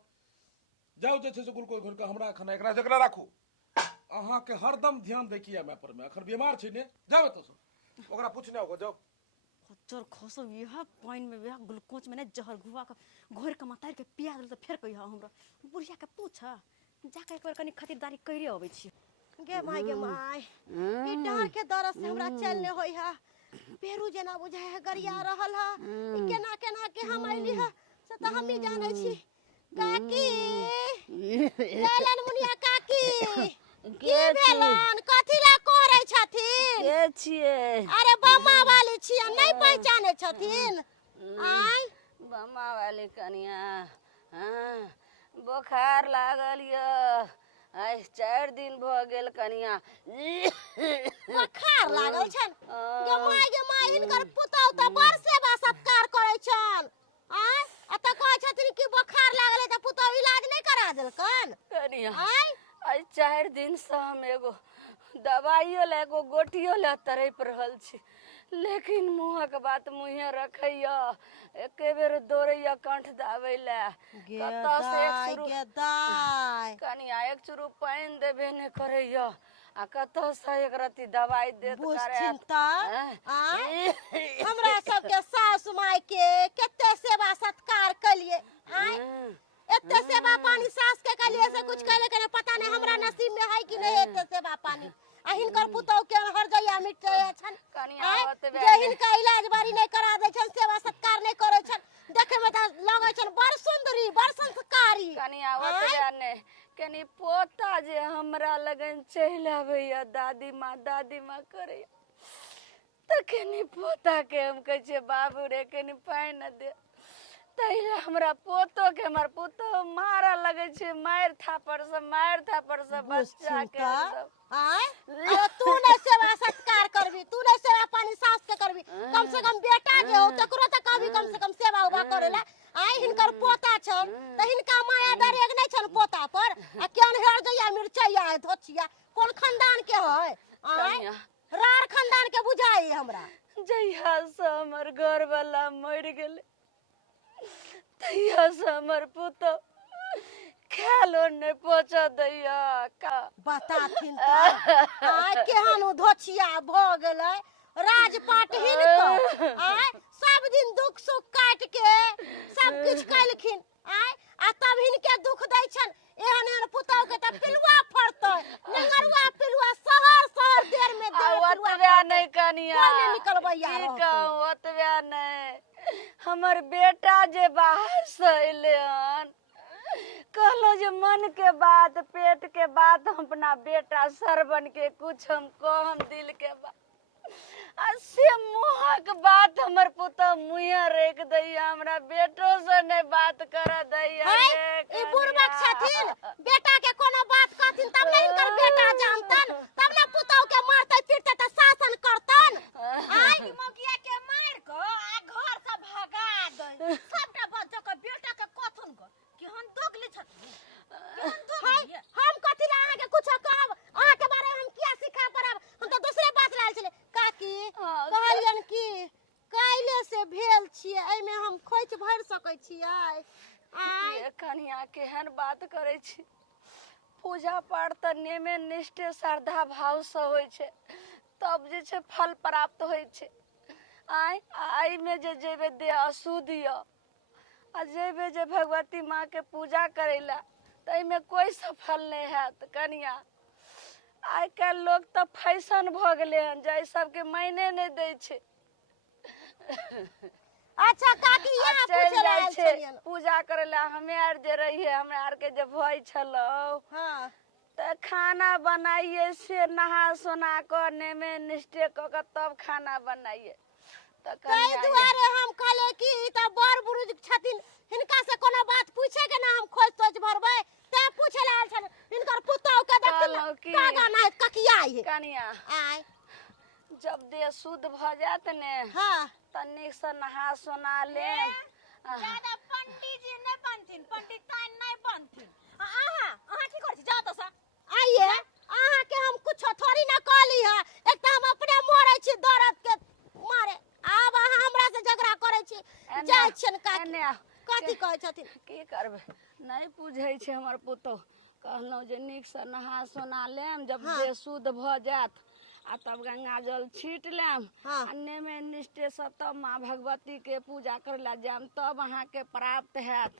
जाओ जे छै से गुलको घर के हमरा खाना एकरा जकरा राखू। अहाँ के हरदम ध्यान दै किया मैं पर में, अखन बीमार छै ने, जाओ तो ओकरा पूछने होगो, जाओ। खच्चर खसो यह पानी में यह ग्लूकोज में ने जहर घुआ के घोर के मातार के पिया दल तो फेर कहिया हमरा बुढ़िया के पूछ जाके एक बार कनी खातिरदारी कइरे आबै छी। गे माय ई डर के दरद से हमरा चल ने होई है। पेरू जना बुझाय है गरिया रहल है, ई केना केना के हम आइली है से त हम ही जानै छी। काकी लेलन मुनिया काकी के भेलन कथि ला करे छथिन? के छिए? अरे बम्मा वाली छिया, नहीं पहचाने छथिन? आय बम्मा वाली कनिया हाँ बुखार लागल य, आइ 4 दिन भ गेल कनिया। बुखार लागल छन? गे माय हिनकर पुतौ त बड़ सेवा सत्कार करै छन। आय अत कहै छथिन कि बुखार लागल है त पुतौ इलाज नहीं करा देलकन? कनिया आय आई 4 दिन से हम एगो दवाइयो ले एगो गोटियो ले तरप रहल छी, लेकिन मुँह के बात मुँहे रखैया, एके बेर दौड़ैया कंठ दाबै ले। कतऽ से एक चुरू कनिया एक चुरू पानि देबे ने करैया, आ कतऽ से एक रत्ती दवाई देत करे। हमरा सबके सासु माय के केते सेवा सत्कार कलिए। आय एते सेवा पानी सास के कलिए से कुछ कहले के पता नहीं हमरा नसीब में है कि नहीं एते सेवा पानी। आ हिनकर पुतौ के हर जइया मिट जाय छन। जे हिनका इलाज बारी नहीं करा दे छन, सेवा सत्कार नहीं करे छन, देखे में त लगे छन बड़ सुंदरी बड़ संस्कारी। कनिया ओतबे ने कनी पोता जे हमरा लगन चलि आबैया दादी माँ करे त कनी पोता के हम कहे छे बाबू रे कनी पानि दे, तैले हमरा पोतो के हमर पुतो मारा लगे छे, मार थापड़ से बच्चा के सब। आय तू ने सेवा सत्कार करबी, तू ने सेवा पानी सास के करबी, कम से कम बेटा जे हो तकरो त कभी कम से कम सेवा उबा करेला। आय हिनकर पोता छन त हिनका माया दरेग नहीं छन पोता पर। आ केन हर जइया मिर्चैया धोचिया कोन खानदान के है? आय रार खानदान के बुझाई हमरा। जइया से हमर घर वाला मर गेले तैया से हमर पुतो खेलो ने पोछ दैया का बताथिन त। आय केहन धोचिया भ गेलै राजपाट हिनको। आय सब दिन दुख सुख काट के सब कुछ कलखिन। आय आ तब हिनके दुख दै छन। एहन एहन पुतौ के त पिलुआ फरतै, नंगरुआ पिलुआ शहर देर में दे ओतबे नहीं कनिया कोई निकलबैया की रहतै। कहूं ओतबे नहीं, हमर बेटा जे बाहर से अइले हन कहलो जे मन के बात पेट के बात हम अपना बेटा सरवन के कुछ हम कहम दिल के बात, आ से मुँहक बात हमर पुतो मुँहे रख दैया, हमरा बेटो से नहीं बात कर दैया। ई बुढ़बक छथिन, बेटा के कोनो बात कहथिन तब नहीं इनकर बेटा जानतन, तब ना पुतौ के मारतै पीटतै त शासन करतन। आय मगिया के मार को आ घर से भगा दे सबटा बच्चा के बेटा के कथन को कि हम दोगली छथिन हम कथि ला अहाँ के कुछ कहब? अहाँ के बारे में हम किया सिखा परब? हम तो दूसरे बात लाल छले। काकी कहलियन कि काइले से भेल छिए, एमे हम खोइच भर सकै छियै? ये कनिया केहन बात करे छी। पूजा पाठ त नेमे निष्ठे श्रद्धा भाव से होइ छै, तब जे छै फल प्राप्त होइ छै। आई में जे जेबे दे अशुद्ध य, आ जेबे जे भगवती माँ के पूजा करेला तई में कोई सफल नहीं हैत कनिया। आई काल्हि लोग त फैशन भ गेले हन, जाय सबके मायने नहीं दै छै। अच्छा काकी यहाँ चल पूछे जाय आयल छै छलियन। पूजा करेला। हमे आर जे रहिए, हमरा आर के जे भई छलो हाँ त खाना बनाइए से नहा सोना कर नेमे निष्ठे क के तब खाना बनाइए। त ताहि कनिया दुआरे हम कहले कि ई त बड़ बुजुर्ग छथिन, हिनका से कोनो बात पूछे के ना हम खोज तोज भरबै, ते पूछे ला आयल छल। हिनकर पुतौ के देखथिन कहलौं कि कागा ना ककिया है। कनिया आय जब देह शुद्ध भ जात ने हाँ तनिक से नहा सोना ले। ज्यादा पंडित जी नहीं बनथिन, पंडित ताइन नहीं बनथिन। आहा की कर छी जा त सा। आइए अहाँ के हम कुछ थोड़ी ना कहली है, एक त हम अपने मरे छी दर्द के मारे, अब अहाँ हमरा से झगड़ा करे छी। जाय छियन काकी कथी कहै छथिन। की करबे नहीं बुझे छै हमर पुतौ। कहलौं जे नीक से नहा सोना लेम, जब देह शुद्ध भ जात आ तब गंगा जल छीट लेम। हाँ। आ नेमे निष्ठे से तब माँ भगवती के पूजा करे ला जाम, तब अहाँ के प्राप्त हैत।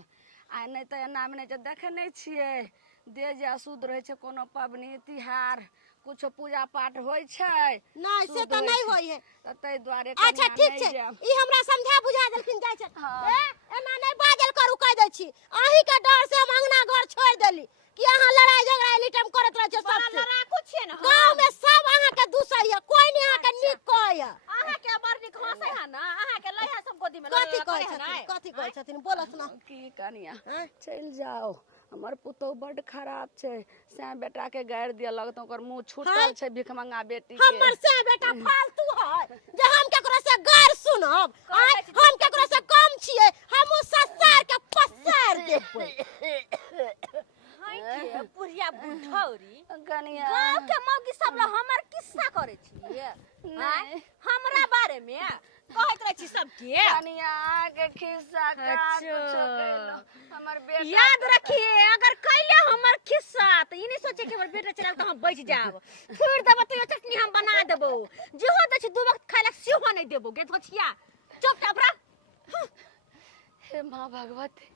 आ नहीं तो एना में नहीं जे देखे नहीं छिए देह जे अशुद्ध रहे छै, कोनो पबनी तिहार कुछ पूजा पाठ होय छै नहीं से तो नहीं होई है। त तै दुआरे अच्छा कनिया ठीक नहीं छै, जाम। ई हमरा समझा बुझा देलखिन। जाय छै हाँ। एना नहीं बाजल करू, कह दै छी अहीं के डर से हम अंगना घर छोड़ देली कि अहाँ लड़ाई झगड़ा एनी टाइम करत रह छै सबसे। लड़ाकू छिए न गांव में सब अहाँ के दूसर है, कोई नहीं अहाँ के नीक कहय। आहा के बड़ निक हंसे है ना, आहा के लइहा सब गोदी में कथी कहै छथिन, कथी कहै छथिन बोलत ना। की कनिया चल जाओ, हमर पुतौ बड़ खराब छै। से बेटा के गाड़ दिया लगत, ओकर मुंह छूटल छै भिख मंगा बेटी के। हमर से बेटा फालतू है जे हम केकरो से गार सुनब। हम केकरो से कम छिए, हम ससुर के पसार देबै। हाय के बुढ़िया बुढ़ौरी कनिया गांव के मौगी सब ला हमर किस्सा करे छिए। नहीं। हमरा बारे में कहत रह छी सबके। कनिया के खिस्सा का कुछ कहलो हमर बेटा। याद रखिए, अगर कैले हमर खिस्सा त ई नहीं सोचे कि हमर बेटा चलाल त हम बच जाब। फिर देब तो चटनी हम बना देबो, जेहो दै छी दू वक्त खाइला सेहो नहीं देबो। गे धोछिया चुपचाप रह। हे माँ भगवती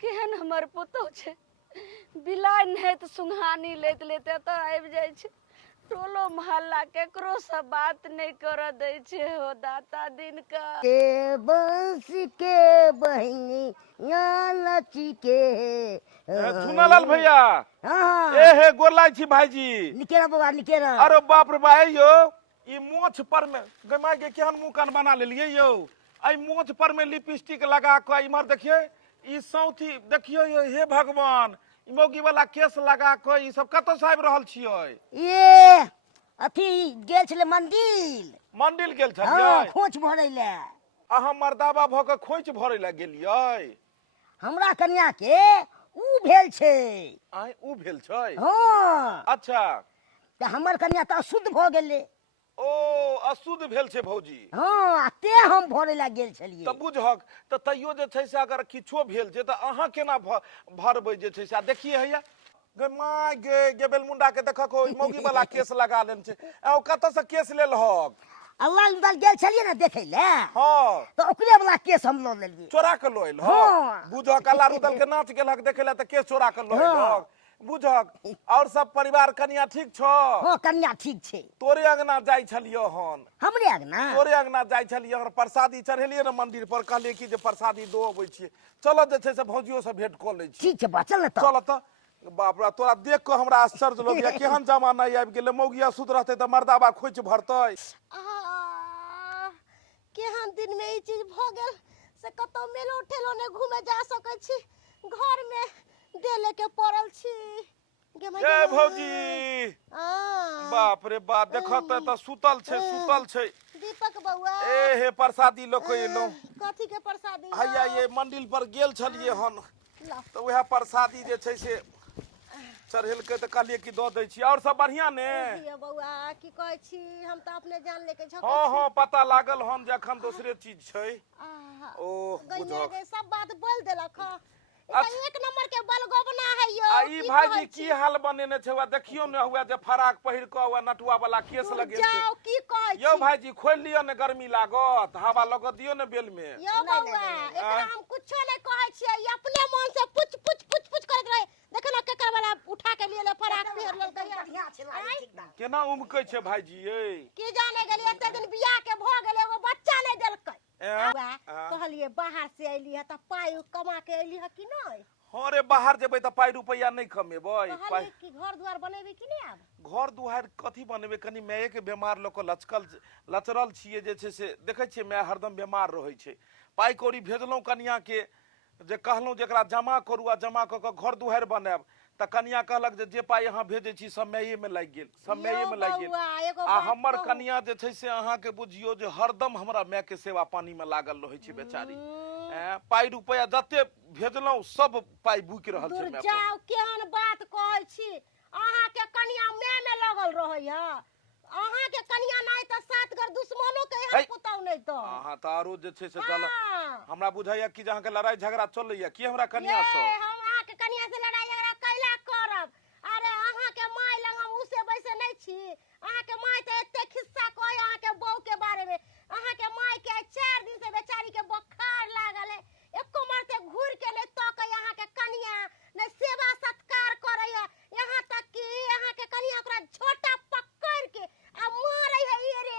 केहन हमर पुतौ छै। बिलाइ नहीं त सुंघानी लेत लेते त आबि जाय छै। टोलो मोहल्ला केकरो से बात नहीं कर दै छै हो दाता दिन का। के बंस के बहिनी या लची के। झुनालाल भैया हाँ ए हे गोर लाग छी भाईजी। निकेरा बाबा निकेरा। अरे बाप रे बा यो ई मोछ पर में गमा के केहन मुंह कान बना लेलिए यो। आई मोछ पर में लिपस्टिक लगा के इमर देखिए ई सौथी देखियो यो। हे भगवान ई मौगी वाला केस लगा के ई सब कत से आबि रहल छियै। ये अथी गेल छले मंदिर। मंदिर गेल हाँ छलियै। खोच भरे ले। अहाँ मर्दाबा भ के खोइच भरे ला गेलियै। हमरा कन्या के ऊ भेल छै। आइ ऊ भेल छै। हाँ अच्छा त हमर कन्या त अशुद्ध भ गेले। ओ अशुद्ध भेल छै भौजी। हाँ ते हम भरे ला गेल छलिए। त बुझक त तैयो जे छै से अगर किछो भेल छै त अहाँ केना भरबै जे छै से। आ देखिए हैया गे माय गे गेबेल मुंडा के देखक ओ मौगी वाला केस लगा लेन छै। आ ओ कत से केस लेल हक। अल्लाह उदल गेल छलिए ना देखे ले, हां तो ओकरे वाला केस हम लो लेलिए। चोरा के लोइल हाँ। हक। बुझक अल्लाह उदल के नाच गेलक देखे ले त केस चोरा के लोइल हाँ। हक। बुझक और सब परिवार कन्या ठीक छ। हाँ कन्या ठीक छै। तोरे अंगना जाय छलियो हन। हमरे आगना तोरे अंगना जाय छलियै हन, प्रसादी चढ़ेलियै ना मंदिर पर, कहलियै कि जे प्रसादी दो अबै छियै। चलो जे छै से भौजियो से भेंट क लै छी। ठीक छै बा चल न त। चल त बाप रे तोरा देख के हमरा आश्चर्य लगैया केहन जमाना आबि गेलै। मौगिया सुत रहतै त मर्दाबा खोइच भरतै। केहन दिन में ई चीज भ गेल से कतौ मेलो ठेलो ने घूमे जा सकै छी, घर में डेले के पड़ल छी। ए भौजी बाप रे बाप देखत त सुतल छै सुतल छै। दीपक बउआ ए हे प्रसादी ल के एलो। कथी के प्रसादी हैया ये मंदिर पर गेल छलियै हन ला। त वएह प्रसादी जे छै से चढ़ेलकै त कहलियै कि दऽ दै छी। और सब बढ़िया ने। दिया बउआ की कहै छी, हम त अपने जान लेके झकै हाँ छी। हाँ पता लागल हन जे अखन दोसरे चीज छै। आहा, ओ गैया बुझक गे सब बात बोल देलक ह। एक नंबर के बलगोबना है यो ई भाईजी की हाल बनेने छै हुआ देखियो ने हुआ जे फराक पहिर के हुआ नटुआ वाला केस लगे छै जाओ की कहै यो भाईजी खोल लियो ने गर्मी लागत हवा लगत दियो ने बेल में यो बउआ एकरा हम कुछो नहीं कहै छियै ई अपने मन से पुछ करत रहे देखो ना केकर वाला उठा के लिए फराक पहिर लेलकै बढ़िया छै लागे छै एकदम केना उमकै छै भाईजी ये की जाने गेलिए एते दिन बियाह के भ गेलै एगो बच्चा नहीं देलकै हैं? कहलिए बाहर से अइली है त पाई कमा के अइली है कि नहीं हाँ रे बाहर जेबै त पाई रुपैया नहीं कमेबै कहलिए कि घर द्वार बनेबे कि नहीं आब घर दुआर कथी बनेबै कनी माये के बीमार लोक लचरल छियै जे छै से देखै छियै माय हरदम बीमार रहै छै पाई कौड़ी भेजलहुँ कनिया के जे कहलहुँ जेकरा जमा करू आ जमा कऽ के घर दुआर बनायब त कनिया कहलक जे पाई अहाँ भेजै छी सब माये में लागि गेल सब माये में लागि गेल बउआ एगो आ बात हमर कहू। कनिया जे छै से अहाँके बुझियो जे हरदम हमरा माय के सेवा पानी में लागल रहै छै बेचारी पाई रुपैया जते भेजलहुँ सब पाई बुकि रहल छै दूर माय पर। जाओ केहन बात कहै छी अहाँ के कनिया में लगल रहै है अहाँ के कनिया नहीं त सात घर दुश्मनों के है। यहाँ पुतौ नहीं तो अहाँ त आरो जे छै से गलत हाँ। हमरा बुझाइया कि जे अहाँके लड़ाई झगड़ा चलैया कि हमरा कनिया ये, से हम अहाँ के कनिया से लड़ाई झगड़ा कैला करब अरे अहाँ के माय लंग हम उसे बैसे नहीं छी अहाँ के माय त एते खिस्सा कहै अहाँ के बहू के बारे में अहाँ के माय के 4 दिन से बेचारी के बुखार लागल है एको मारते घूर के नहीं तकै अहाँ के कनिया ने सेवा सत्कार करे है यहाँ तक कि अहाँ के कनिया ओकरा छोटा पकड़ के आ मारै है ये रे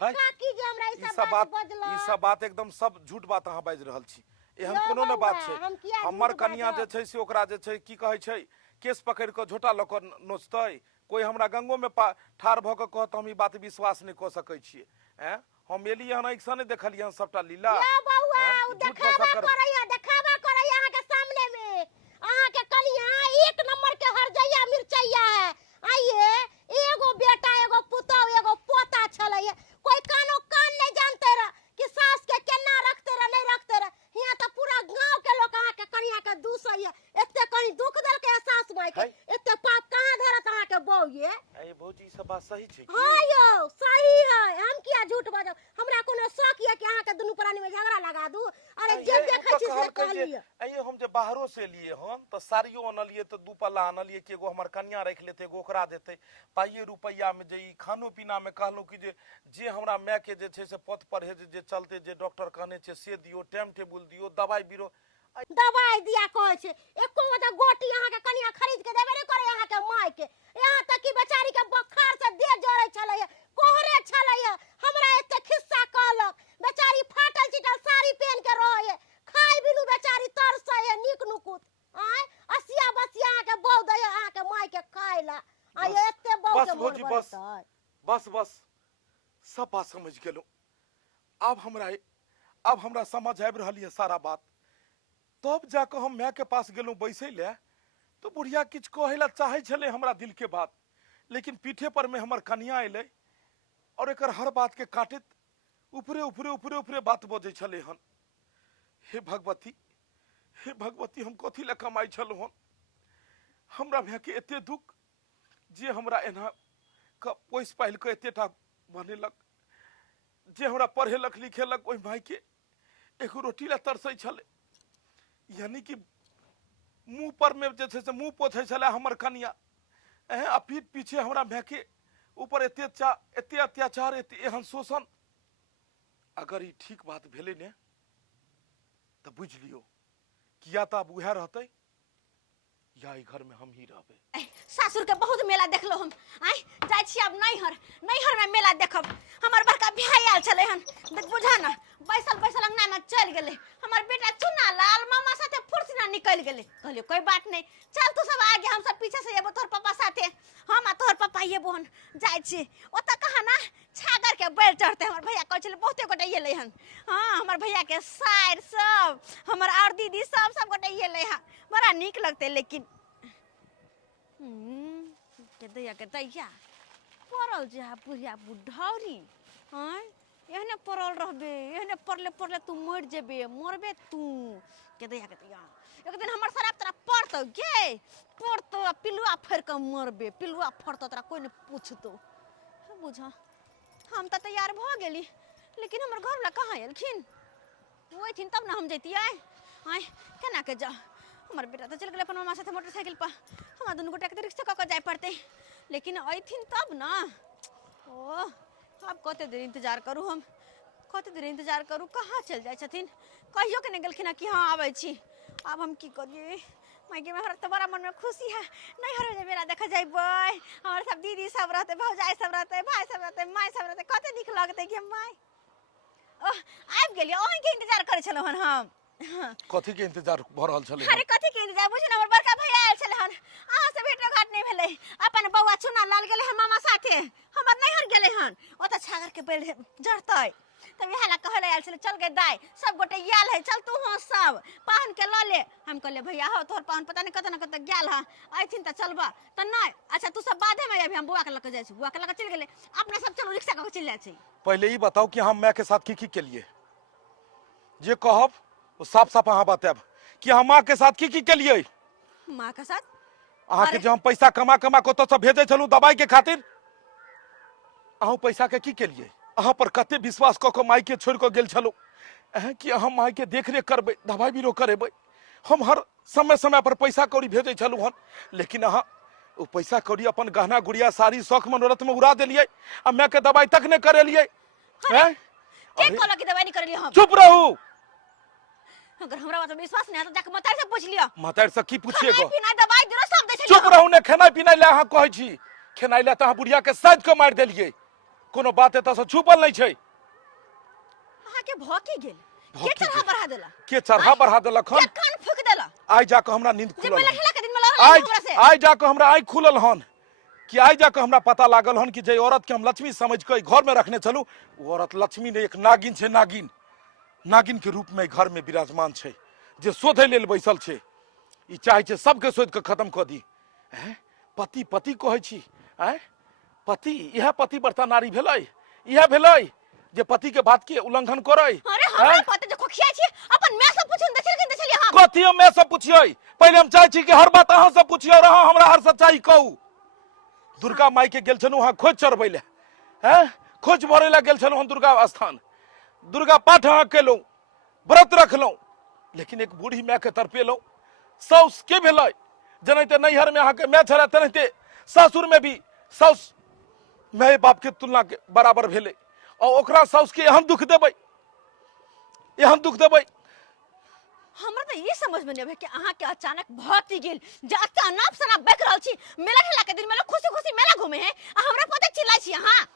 है। का की जे हमरा ई ई सब बात बजला ई सब बात एकदम सब झूठ बात अहाँ बाजि रहल छी एहन यौ कोनो न बात बौआ, छै हम किया हमर झूठ कनिया जे बाजब? छै से ओकरा जे छै की कहै छै केस पकड़ि कऽ झोटा लऽ कऽ नोचतै कोई हमरा गंगो में ठाढ़ भऽ कऽ कहत हम ई बात विश्वास नहीं कऽ सकै छियै हैं हम एलियै हन आँखि से नहीं देखलियै हन सबटा लीला या बउआ हैं? उ झूठ देखावा भरोसा कर करैया अहाँ के सामने में अहाँ के कनिया एक नंबर के हरजैया मिर्चैया है आइए एगो बेटा एगो पुतौ एगो पोता छलै कोई कानो कान नहीं जानते रह कि सास के केना रखते रह नहीं रखते रह हियां त पूरा गांव के लोग अहाँ के कनिया के दूसैया एते कहीं दुख देल के सास माय के है। एते पाप कहां धरत अहाँ के बहू ये ए भौजी ई सब बात सही छै की? हाँ यो सही है हम किया झूठ बाजब हमरा कोनो शौक ये कि अहाँ के दुनू प्राणी में झगड़ा लगा दू अरे जे ये देखै छी से कहलकै जे, कहलिए आइये हम जे बाहरो से लिए हन त साड़ियो आनलिए त 2 पल्ला आनलिए कि एगो हमर कन्या रख लेते एगो ओकरा देते पाइये रुपैया में जे ई खानो पीना में कहलहुँ कि जे हमरा माय के जे छै से पथ परहेज जे चलते जे डॉक्टर कहने छै से दियो टाइम टेबुल दियो दवाई बीरो दवाई दिया कहै छै एको गो गोटी अहाँ के कनिया खरीद के देबे नहीं करे अहाँ के माय के यहाँ तक कि बेचारी के बुखार से देह जरै छलै कोहरे छलै हमरा एते खिस्सा कहलक बेचारी फाटल चिटल साड़ी पहन के रहै खाई बिनु बेचारी तरसै है नीक नुकुत आय असिया बसिया अहाँ के बहु दे अहाँ के माय के खाय ला आय बस, एते बहु बस के भौजी, मोन बस। बनतै बस सब बात समझ गेलहुँ अब हमरा समझ आबि रहल है सारा बात तब जाकर हम माय के पास गेलहुँ बैसे ले तो बुढ़िया किछु कहै ला चाहै छलै हमरा दिल के बात लेकिन पीठे पर में हमर कनिया एलै और एकर हर बात के काटैत ऊपरे बात बजै छलै हन हे भगवती हम कथी ला कमाइ छलहुँ हन हमरा माय के एते दुख जे हमरा एना पोस पालि कऽ एतेटा बनेलक जे हमरा पढ़ेलक लिखेलक ओहि माय के एगो रोटी ला तरसै छलै यानी कि मुंह पर में जे छै से मुंह पोछै छलै हमर कनिया आ पीठ पीछे हमरा माय के ऊपर एते अत्याचार एते एहन शोषण अगर ई ठीक बात भेलै ने तऽ बुझि लियौ किया तऽ आब उएह रहतै या ई घर में हम ही रहबै सासुर के बहुत मेला देखलो हम आय जाय छी अब नैहर में मेला देखब हमर बड़का भाई आयल छले हन बुझा ना बैसल अंगना में चल गेले हमर बेटा चुना लाल मामा साथे फुर्सना निकल गेले कहलियो कोई बात नहीं चल तू सब आगे हम सब पीछे से येबो तोहर पापा साथे हम आ तोहर पापा येबो हन जाय छी ओता कहा ना छागर के बैल चढ़ते हमर भैया कहै छले बहुते गोटे येले हन हां हमर भैया के साइर सब हमर और दीदी सब गोटे येले हन बड़ा नीक लगते लेकिन के दैया पड़ल जा बुढ़िया बुढ़ौरी हाँ एहने पड़ल रहबे एहने पड़ले तू मर जेबे मरबे तू के दैया एक दिन हमर शराब तोरा पड़तौ गे पड़तौ पिलुआ फड़ के मरबे पिलुआ फड़तौ तोरा कोई नहीं पूछतो बुझा हम तो तैयार भ गेली लेकिन हमर घर वाला कहाँ एलखिन ओइथिन तब ना हम जैतियै आय केना के जा हमार बेटा तो चल गए अपन मामा साथे मोटरसाइकिल पर, हमरा दुनू गोटा के रिक्शा कऽ जाए पड़ते, लेकिन अइथिन तब ना। ओ अब कते देर इंतजार करू हम, कते देर इंतजार करू, कहाँ चल जाए छथिन, कहियो के नहीं गेलखिन कि हाँ आबै छी। अब हम की करिए, मायके में हमरा तो बड़ा मन में खुशी है, नहीं हर मेरा देखा जाइबै, हमारे सब दीदी सब रहते, भौजाई सब रहते, भाई सब रहते, माय सब रहते, कते नीक लगते कि माय। ओह आबि गेलिए, ओही के इंतजार करे छलौ हन हम। कथी के इंतजार भ रहल छले? अरे कथी के इंतजार, बुझी ना हमर बड़का भैया आयल छले हन, अहाँ से भेटो घाट नहीं भेले, अपन बौआ चुना लाल गेले हन मामा साथे, हमर नैहर गेले हन, ओत छागर के पेड़ जड़तै, तब इहे ला कहले आयल छले चल गे दाई, सब गोटे गेल है, चल तू हो सब पाहन के ल ले। हम कहले भैया हो तोहर पाहन पता नहीं कत न कत गेल है, आइथिन त चलबा त नहीं, अच्छा तू सब बादे में अभी हम बुआ के लके जाय छी, बुआ के लके चल गेले, अपना सब चलो रिक्शा क चल जाय छी। पहले ही बताओ कि हम मैं के साथ की केलिए, जे कहब वो साफ साफ अहाँ बताब कि हम माँ के साथ की केलिए। माँ के साथ अहाँ के जो हम पैसा कमा कमा को तो सब भेजे छलू दवाई के खातिर, अहूँ पैसा के की केलिए? अहाँ पर कते विश्वास क के माई के छोड़ के गेल छलू कि हम माई के देख रेख करबे, दवाई बीरो करेबे, हम हर समय समय पर पैसा कौड़ी भेजे छलू हन, लेकिन अहाँ वो पैसा कौड़ी अपन गहना गुड़िया साड़ी शौक मनोरथ में उड़ा देलिए, आ मैं के दवाई तक नहीं करेलिए। हैं के कहला कि दवाई नहीं करलिए हम? चुप रहू। अगर हमरा बात में विश्वास नहीं है तो जाके मतारी से पूछ लियो। मतारी से की पूछिएगो? बिना दवाई दिरो सब दे छलिए। चुप रहू ने, खेनाई पिनाई ले अहाँ कहै छी, खेनाई ले त अहाँ बुढ़िया के साइड के मार देलिए, कोनो बात एत से छुपल नहीं छै। अहाँ के भौकी गेल, के चढ़ा बढ़ा देला, के चढ़ा बढ़ा देलक के हन? कान फूक देला, आई जाके हमरा नींद जे खुलल पहले हन। खेला के दिन में लड़ आज हमरा से। आज जाके हमरा आँख खुलल हन कि आज जाके हमरा पता लागल हन कि जे औरत के हम लक्ष्मी समझ के घर में रखने चलू, वो औरत लक्ष्मी ने एक नागिन छै, नागिन, नागिन के रूप में घर में विराजमान छै, जे शोधे लेल बैसल छै, ई चाहे छै सबके शोध के खत्म क दी। हैं पति पति कहै छी, हैं पति, यह पति बर्ता नारी भेलै, यह भेलै जे पति के बात के उल्लंघन करे। अरे हमरा पता जे खोखिया छी, अपन मां से पूछन दे छलिए हम। कथी हम मैं सब पूछिए? पहले हम चाहे छी कि हर बात अहाँ से पूछिए, रहा हमरा हर सच्चाई कहू। दुर्गा माई के गेल छलू हाँ खोज चढ़बै ले, हैं खोज भरे ला गेल छलू हम दुर्गा स्थान, दुर्गा पाठ अहाँ केलू, व्रत रखलू, लेकिन एक बूढ़ी माय के तरपेलू। साउस के भेलै, जनैते नैहर में अहाँ के माय छलै, तेनाहिते सासुर में भी साउस माय बाप के तुलना के बराबर भेलै, और ओकरा साउस के एहन दुख देबै, एहन दुख देबै। हमरा तो ये समझ में नहीं आवे कि अहाँ के अचानक भौती गेल, जे अचानक सना बैक रहल छी, मेला ठेला के दिन में लोग खुशी खुशी मेला घूमे हैं, आ हमरा पता चिल्लाई छी अहाँ।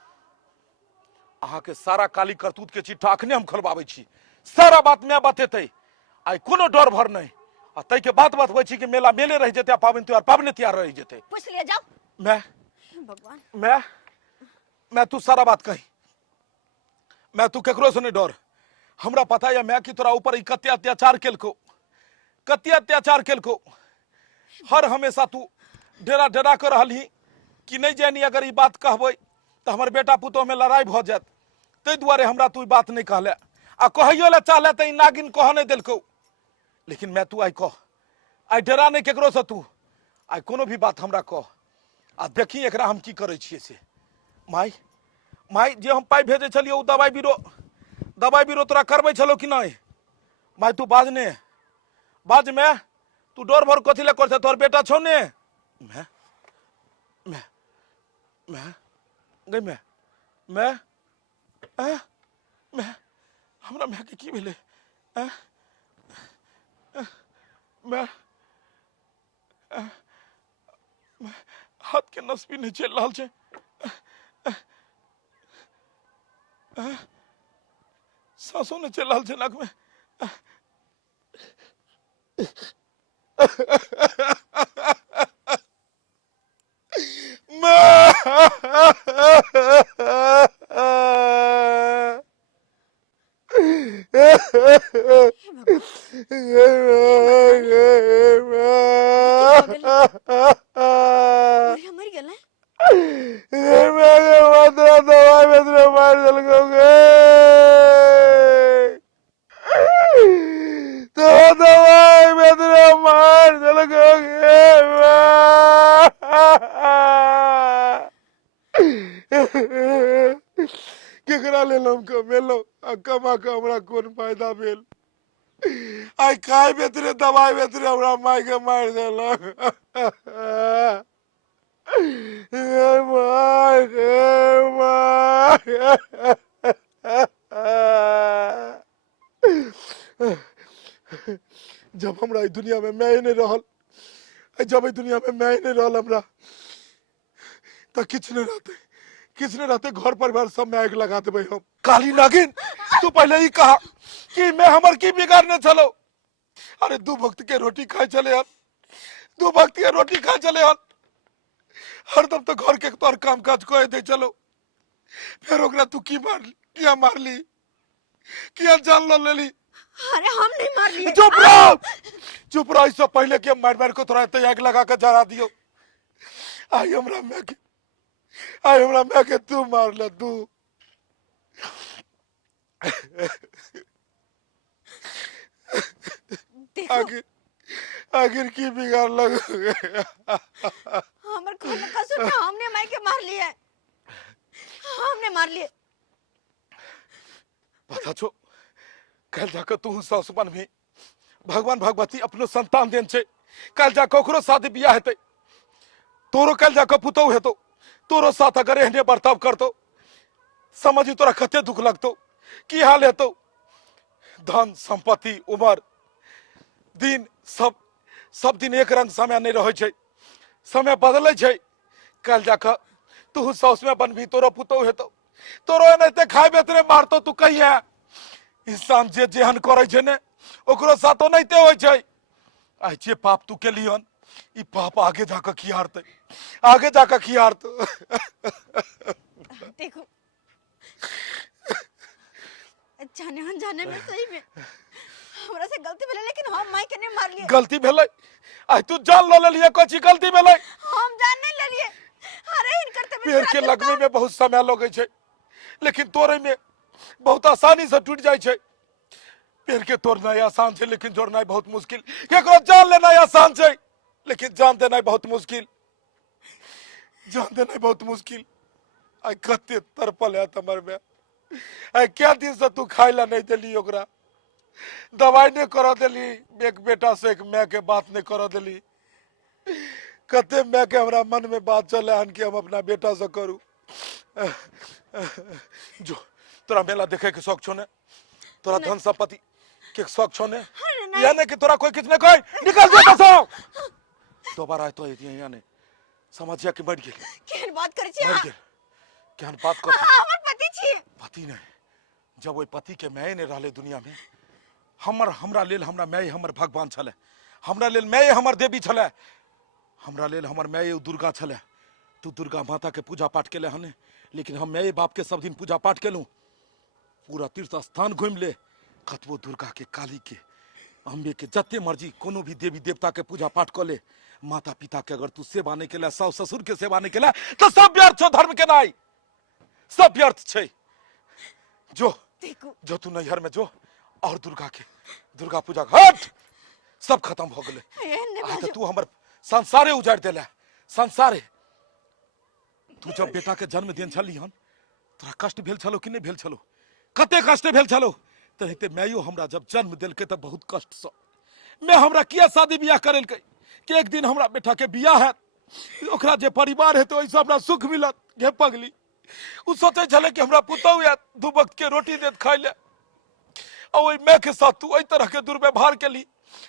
अहाँ के सारा काली करतूत के चिट्ठा अखने हम खोलबाबै छी, सारा बात मैं बतेतै, आई कोनो डर भर नहीं, आ तै के बात बतबै छी कि मेला मेले रह जेतै, पाबनि त्योहार पाबनि त्योहार रह जेतै। पूछ लिया जाओ। मैं मैं तू सारा बात कही, मैं तू केकरो से नहीं डर, हमरा पता है मैं कि तोरा ऊपर ई कते अत्याचार केलको, कते अत्याचार केलको, हर हमेशा तू डेरा डेरा कर रहली कि नहीं जानी अगर ई बात कहबै तो हमर बेटा पुतोह में लड़ाई भ जात, तै दुआरे हमरा तू ई बात नहीं कहले, आ कहियो ला चाहले त ई नागिन कह नहीं देलको, लेकिन मैं तू आई कह, आई डेरा नहीं केकरो से, तू आई कोनो भी बात हमरा कह, आ देखी एकरा हम की करे छियै से। माई माई जे हम पाई भेजे छलिए उ दवाई बीरो तोरा करबै छलो कि नहीं? माई तू बाज ने, बाज में तू डर भर कथी ले करछे, तोर बेटा छौ ने? मैं मैं मैं गई मैं मैं हमरा मैं के की भेले? मैं हाथ के नस भी नहीं चल रहा छे, सांसों ने चल रहा छे नाक में। मर गेल है। दवाई में मार दिलकोगे, तो दवाई में मार दिलकोगे। केकरा लेल हम कमेलो, आ कमा के हमरा कोन फायदा भेल? आई खाए बेतरे दवाई बेतरे हमरा माई के मार देलक माई जब हमरा ई दुनिया में मैं ही नहीं रहल जब ई दुनिया में मैं ही नहीं रहल हमरा तो किछ नहीं रहते घर परिवार सब में आग लगा देबै हम। काली नागिन तू पहले ही कहा कि मैं हमर की बिगाड़ने चलो। अरे दू वक्त के रोटी खाए चले हन, दू वक्त के रोटी खाए चले हन, हरदम तो घर के तोर काम काज कह दे चलो, फिर ओकरा तू की किया मारली, किया जान लो लेली। अरे हम नहीं मार लिए। चुप रहो इससे पहले कि मार मार को थोड़ा आग लगा कर जरा दियो। आई हमरा मैं के तू मार ले तू। आखिर की बिगाड़ लग हमर खून कसूर ना, हमने माई के मार लिए, हमने मार लिए। बता छो कल जाकर तू सासुपन में भगवान भगवती अपनो संतान देन छे, कल जाकर ओकरो शादी बियाह हेते, तोरो कल जाकर पुतौ हेतो, तोरो साथ अगर एहने बर्ताव करतो समझी तोरा कते दुख लगतो, की हाल हेतो। धन संपत्ति उमर दिन सब दिन एक रंग समय नहीं रहे छे, समय बदले छे। कल जाकर तू सास में बनबी, तोरो पुतौ हेतो, तोरो एनाते खाए बेतरे मारतो तू कहिया। इंसान जे जेहन करे छे ने ओकरो साथो नहिते होय छे। आई जे पाप तू केलियन ई पाप आगे जाकर की हारते, आगे जाकर की हारतो। देखो जाने अनजाने में सही में हमरा से गलती भेले, लेकिन हम माई के नहीं मार लिए। गलती भेले? आई तू जान लो लेलिए कोची गलती भेले? हम जान नहीं ले लिए। अरे इनकर तबीयत पेड़ के लगने में बहुत समय लगे छे, लेकिन तोड़े में बहुत आसानी से टूट जाए छे। पेड़ के तोड़ना आसान छे, लेकिन जोड़ना बहुत मुश्किल। केकरो जान लेना आसान छे, लेकिन जान देना बहुत मुश्किल, जान देना बहुत मुश्किल। आई कते तरपल है तमर में। आई क्या दिन से तू खाइला नहीं देली, ओकरा दवाई नहीं करा देली, एक बेटा से एक मैं के बात नहीं करा देली। कते मैं के हमरा मन में बात चले हन कि हम अपना बेटा से करूं। जो तोरा मेला देखे के शौक छो ने, तोरा धन संपत्ति के शौक छो ने, यानी कि तोरा कोई कितने कोई निकल जा तो दोबारा तो यहाँ ने समझिया कि मर गेल। केहन बात करे छी? मर गेल केहन बात कर? हमर पति छी। पति नहीं, जब वो पति के मैं ने रहले दुनिया में, हमरा लेल हमरा मैं हमर भगवान छले, हमरा लेल मैं हमर देवी छले, हमरा लेल हमर मैं दुर्गा छले। तू दुर्गा माता के पूजा पाठ केले हने, लेकिन हम मैं बाप के सब दिन पूजा पाठ केलूं। पूरा तीर्थ स्थान घूम ले, कतबो दुर्गा के, काली के, अम्बे के, जते मर्जी कोनो भी देवी देवता के पूजा पाठ कर ले। माता पिता के अगर तू सेवा नहीं केला, सास ससुर के सेवा नहीं केला, तो सब व्यर्थ छो। धर्म के नाई सब व्यर्थ छे। जो तू नैहर में जो और दुर्गा पूजा हट, सब खत्म हो गए। तो तू हमर संसारे उजाड़ देला, संसारे। तू जब बेटा के जन्म दिन छली हन, तोरा कष्ट भेल छलो कि नहीं भेल छलो? कते कष्ट भेल छलो? तहिते मैयो हमरा जब जन्म दिलके त बहुत कष्ट से मैं हमरा किया शादी बियाह करेलकै कि एक दिन हमरा बेटा के बियाह है, ओकरा जे परिवार है तो ओइसे हमरा सुख मिलत। गे पगली, उ सोचे छले कि हमरा पुतौ या दू वक्त के रोटी देत खाइ ले, और ओइ मैं के साथ तू ओइ तरह के दुर्व्यवहार केली।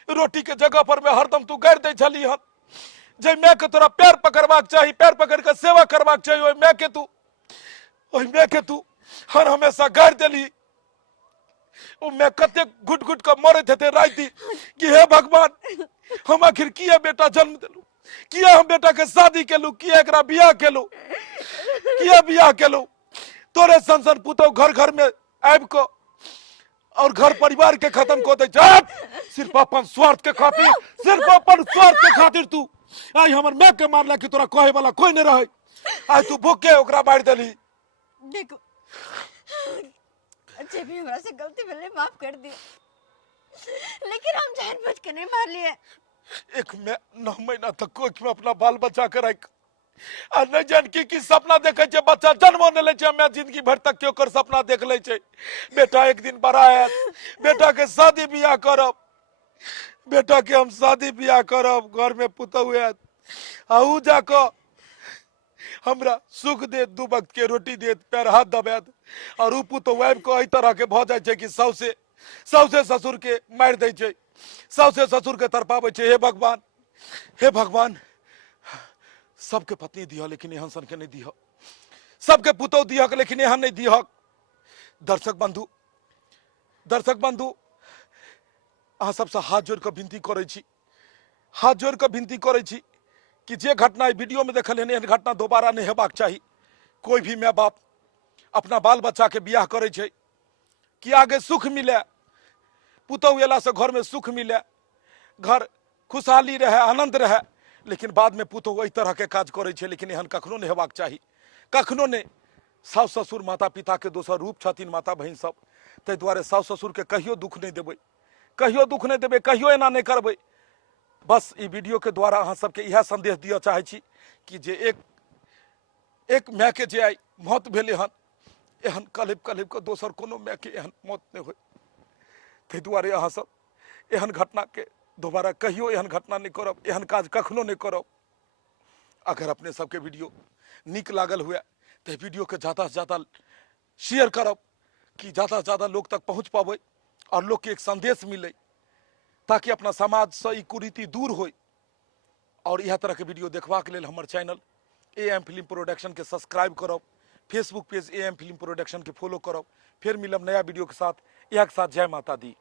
रोटी के जगह पर मैं हरदम तू गाड़ दे छली हन। जे मैं के तोरा पैर पकड़बाक चाही, पैर पकड़ के सेवा करबाक चाही, ओइ मैं के तू हर हमेशा गाड़ देली। ओ मैं कते घुट घुट के मरत हेते राति कि हे भगवान, हम आखिर किया बेटा जन्म देलू, किया हम बेटा के शादी केलू, किया एकरा बियाह केलू, किया बियाह केलू। तोरे संसन पुतौ घर घर में आबि को और घर परिवार के खत्म को दे जात, सिर्फ अपन स्वार्थ के खातिर, सिर्फ अपन स्वार्थ के खातिर तू आई हमर मैं के मारला कि तोरा कहे वाला कोई नहीं रहे। आई तू भूखे ओकरा मार देली। देखो अच्छे भी हमरा से गलती भेले, माफ कर दी, लेकिन हम जानबूझ के नहीं मार लिए। एक मैं 9 महीना तक कोख में अपना बाल बचा कर रख, आ नहीं जान की सपना देखे छे बच्चा जन्मो न ले छे मैं जिंदगी भर तक क्यों कर सपना देख ले छे बेटा एक दिन बड़ा है बेटा के शादी ब्याह करब बेटा के हम शादी ब्याह करब घर में पुतौ है आऊ जाको हमरा सुख दे दू वक्त के रोटी दे पैर हाथ दबाद और ऊ पुतौ वाइफ को एहि तरह के भ जाय छे कि सौसे ससुर के मार दे छे सौसे ससुर के तरपावे छे हे भगवान सबके पत्नी दिह लेकिन एहन सन के नहीं दिह सबके पुतौ दिहक लेकिन एहन नहीं दिहक दर्शक बंधु अहाँ सबसे हाथ जोड़ के विनती करे छी कि जे घटना वीडियो में देखल एहन घटना दोबारा नहीं हेबाक चाही कोई भी माय बाप अपना बाल बच्चा के बियाह करे छे कि आगे सुख मिले पुतौ एला से घर में सुख मिले घर खुशहाली रहे आनंद रहे लेकिन बाद में पुतौ एहि तरह के काज करे छे लेकिन एहन कखनो नहीं हेबाक चाही कखनो नहीं सास ससुर माता पिता के दोसर रूप छथिन माता बहिन सब ताहि दुआरे सास ससुर के कहियो दुख नहीं देबै कहियो एना नहीं करबै बस ई वीडियो के द्वारा अहाँ सबके यह संदेश दिया चाहे छी कि जे एक माय के जे आई मौत भेले हन एहन कलेब के दोसर कोनो माय के एहन मौत नहीं होय ताहि दुआरे अहाँ सब एहन घटना के दोबारा कहियो एहन घटना नहीं करब एहन काज कखनो नहीं करब अगर अपने सबके वीडियो निक लागल हुए तो वीडियो के ज़्यादा से ज़्यादा शेयर करब कि ज़्यादा से ज़्यादा लोग तक पहुँच पाबै और लोग के एक संदेश मिले ताकि अपना समाज से ई कुरीति दूर हो और यह तरह के वीडियो देखबाक लेल हमर चैनल AM फिल्म प्रोडक्शन के सब्सक्राइब करब Facebook page AM film production के फॉलो करब फिर मिलब नया वीडियो के साथ जय माता दी।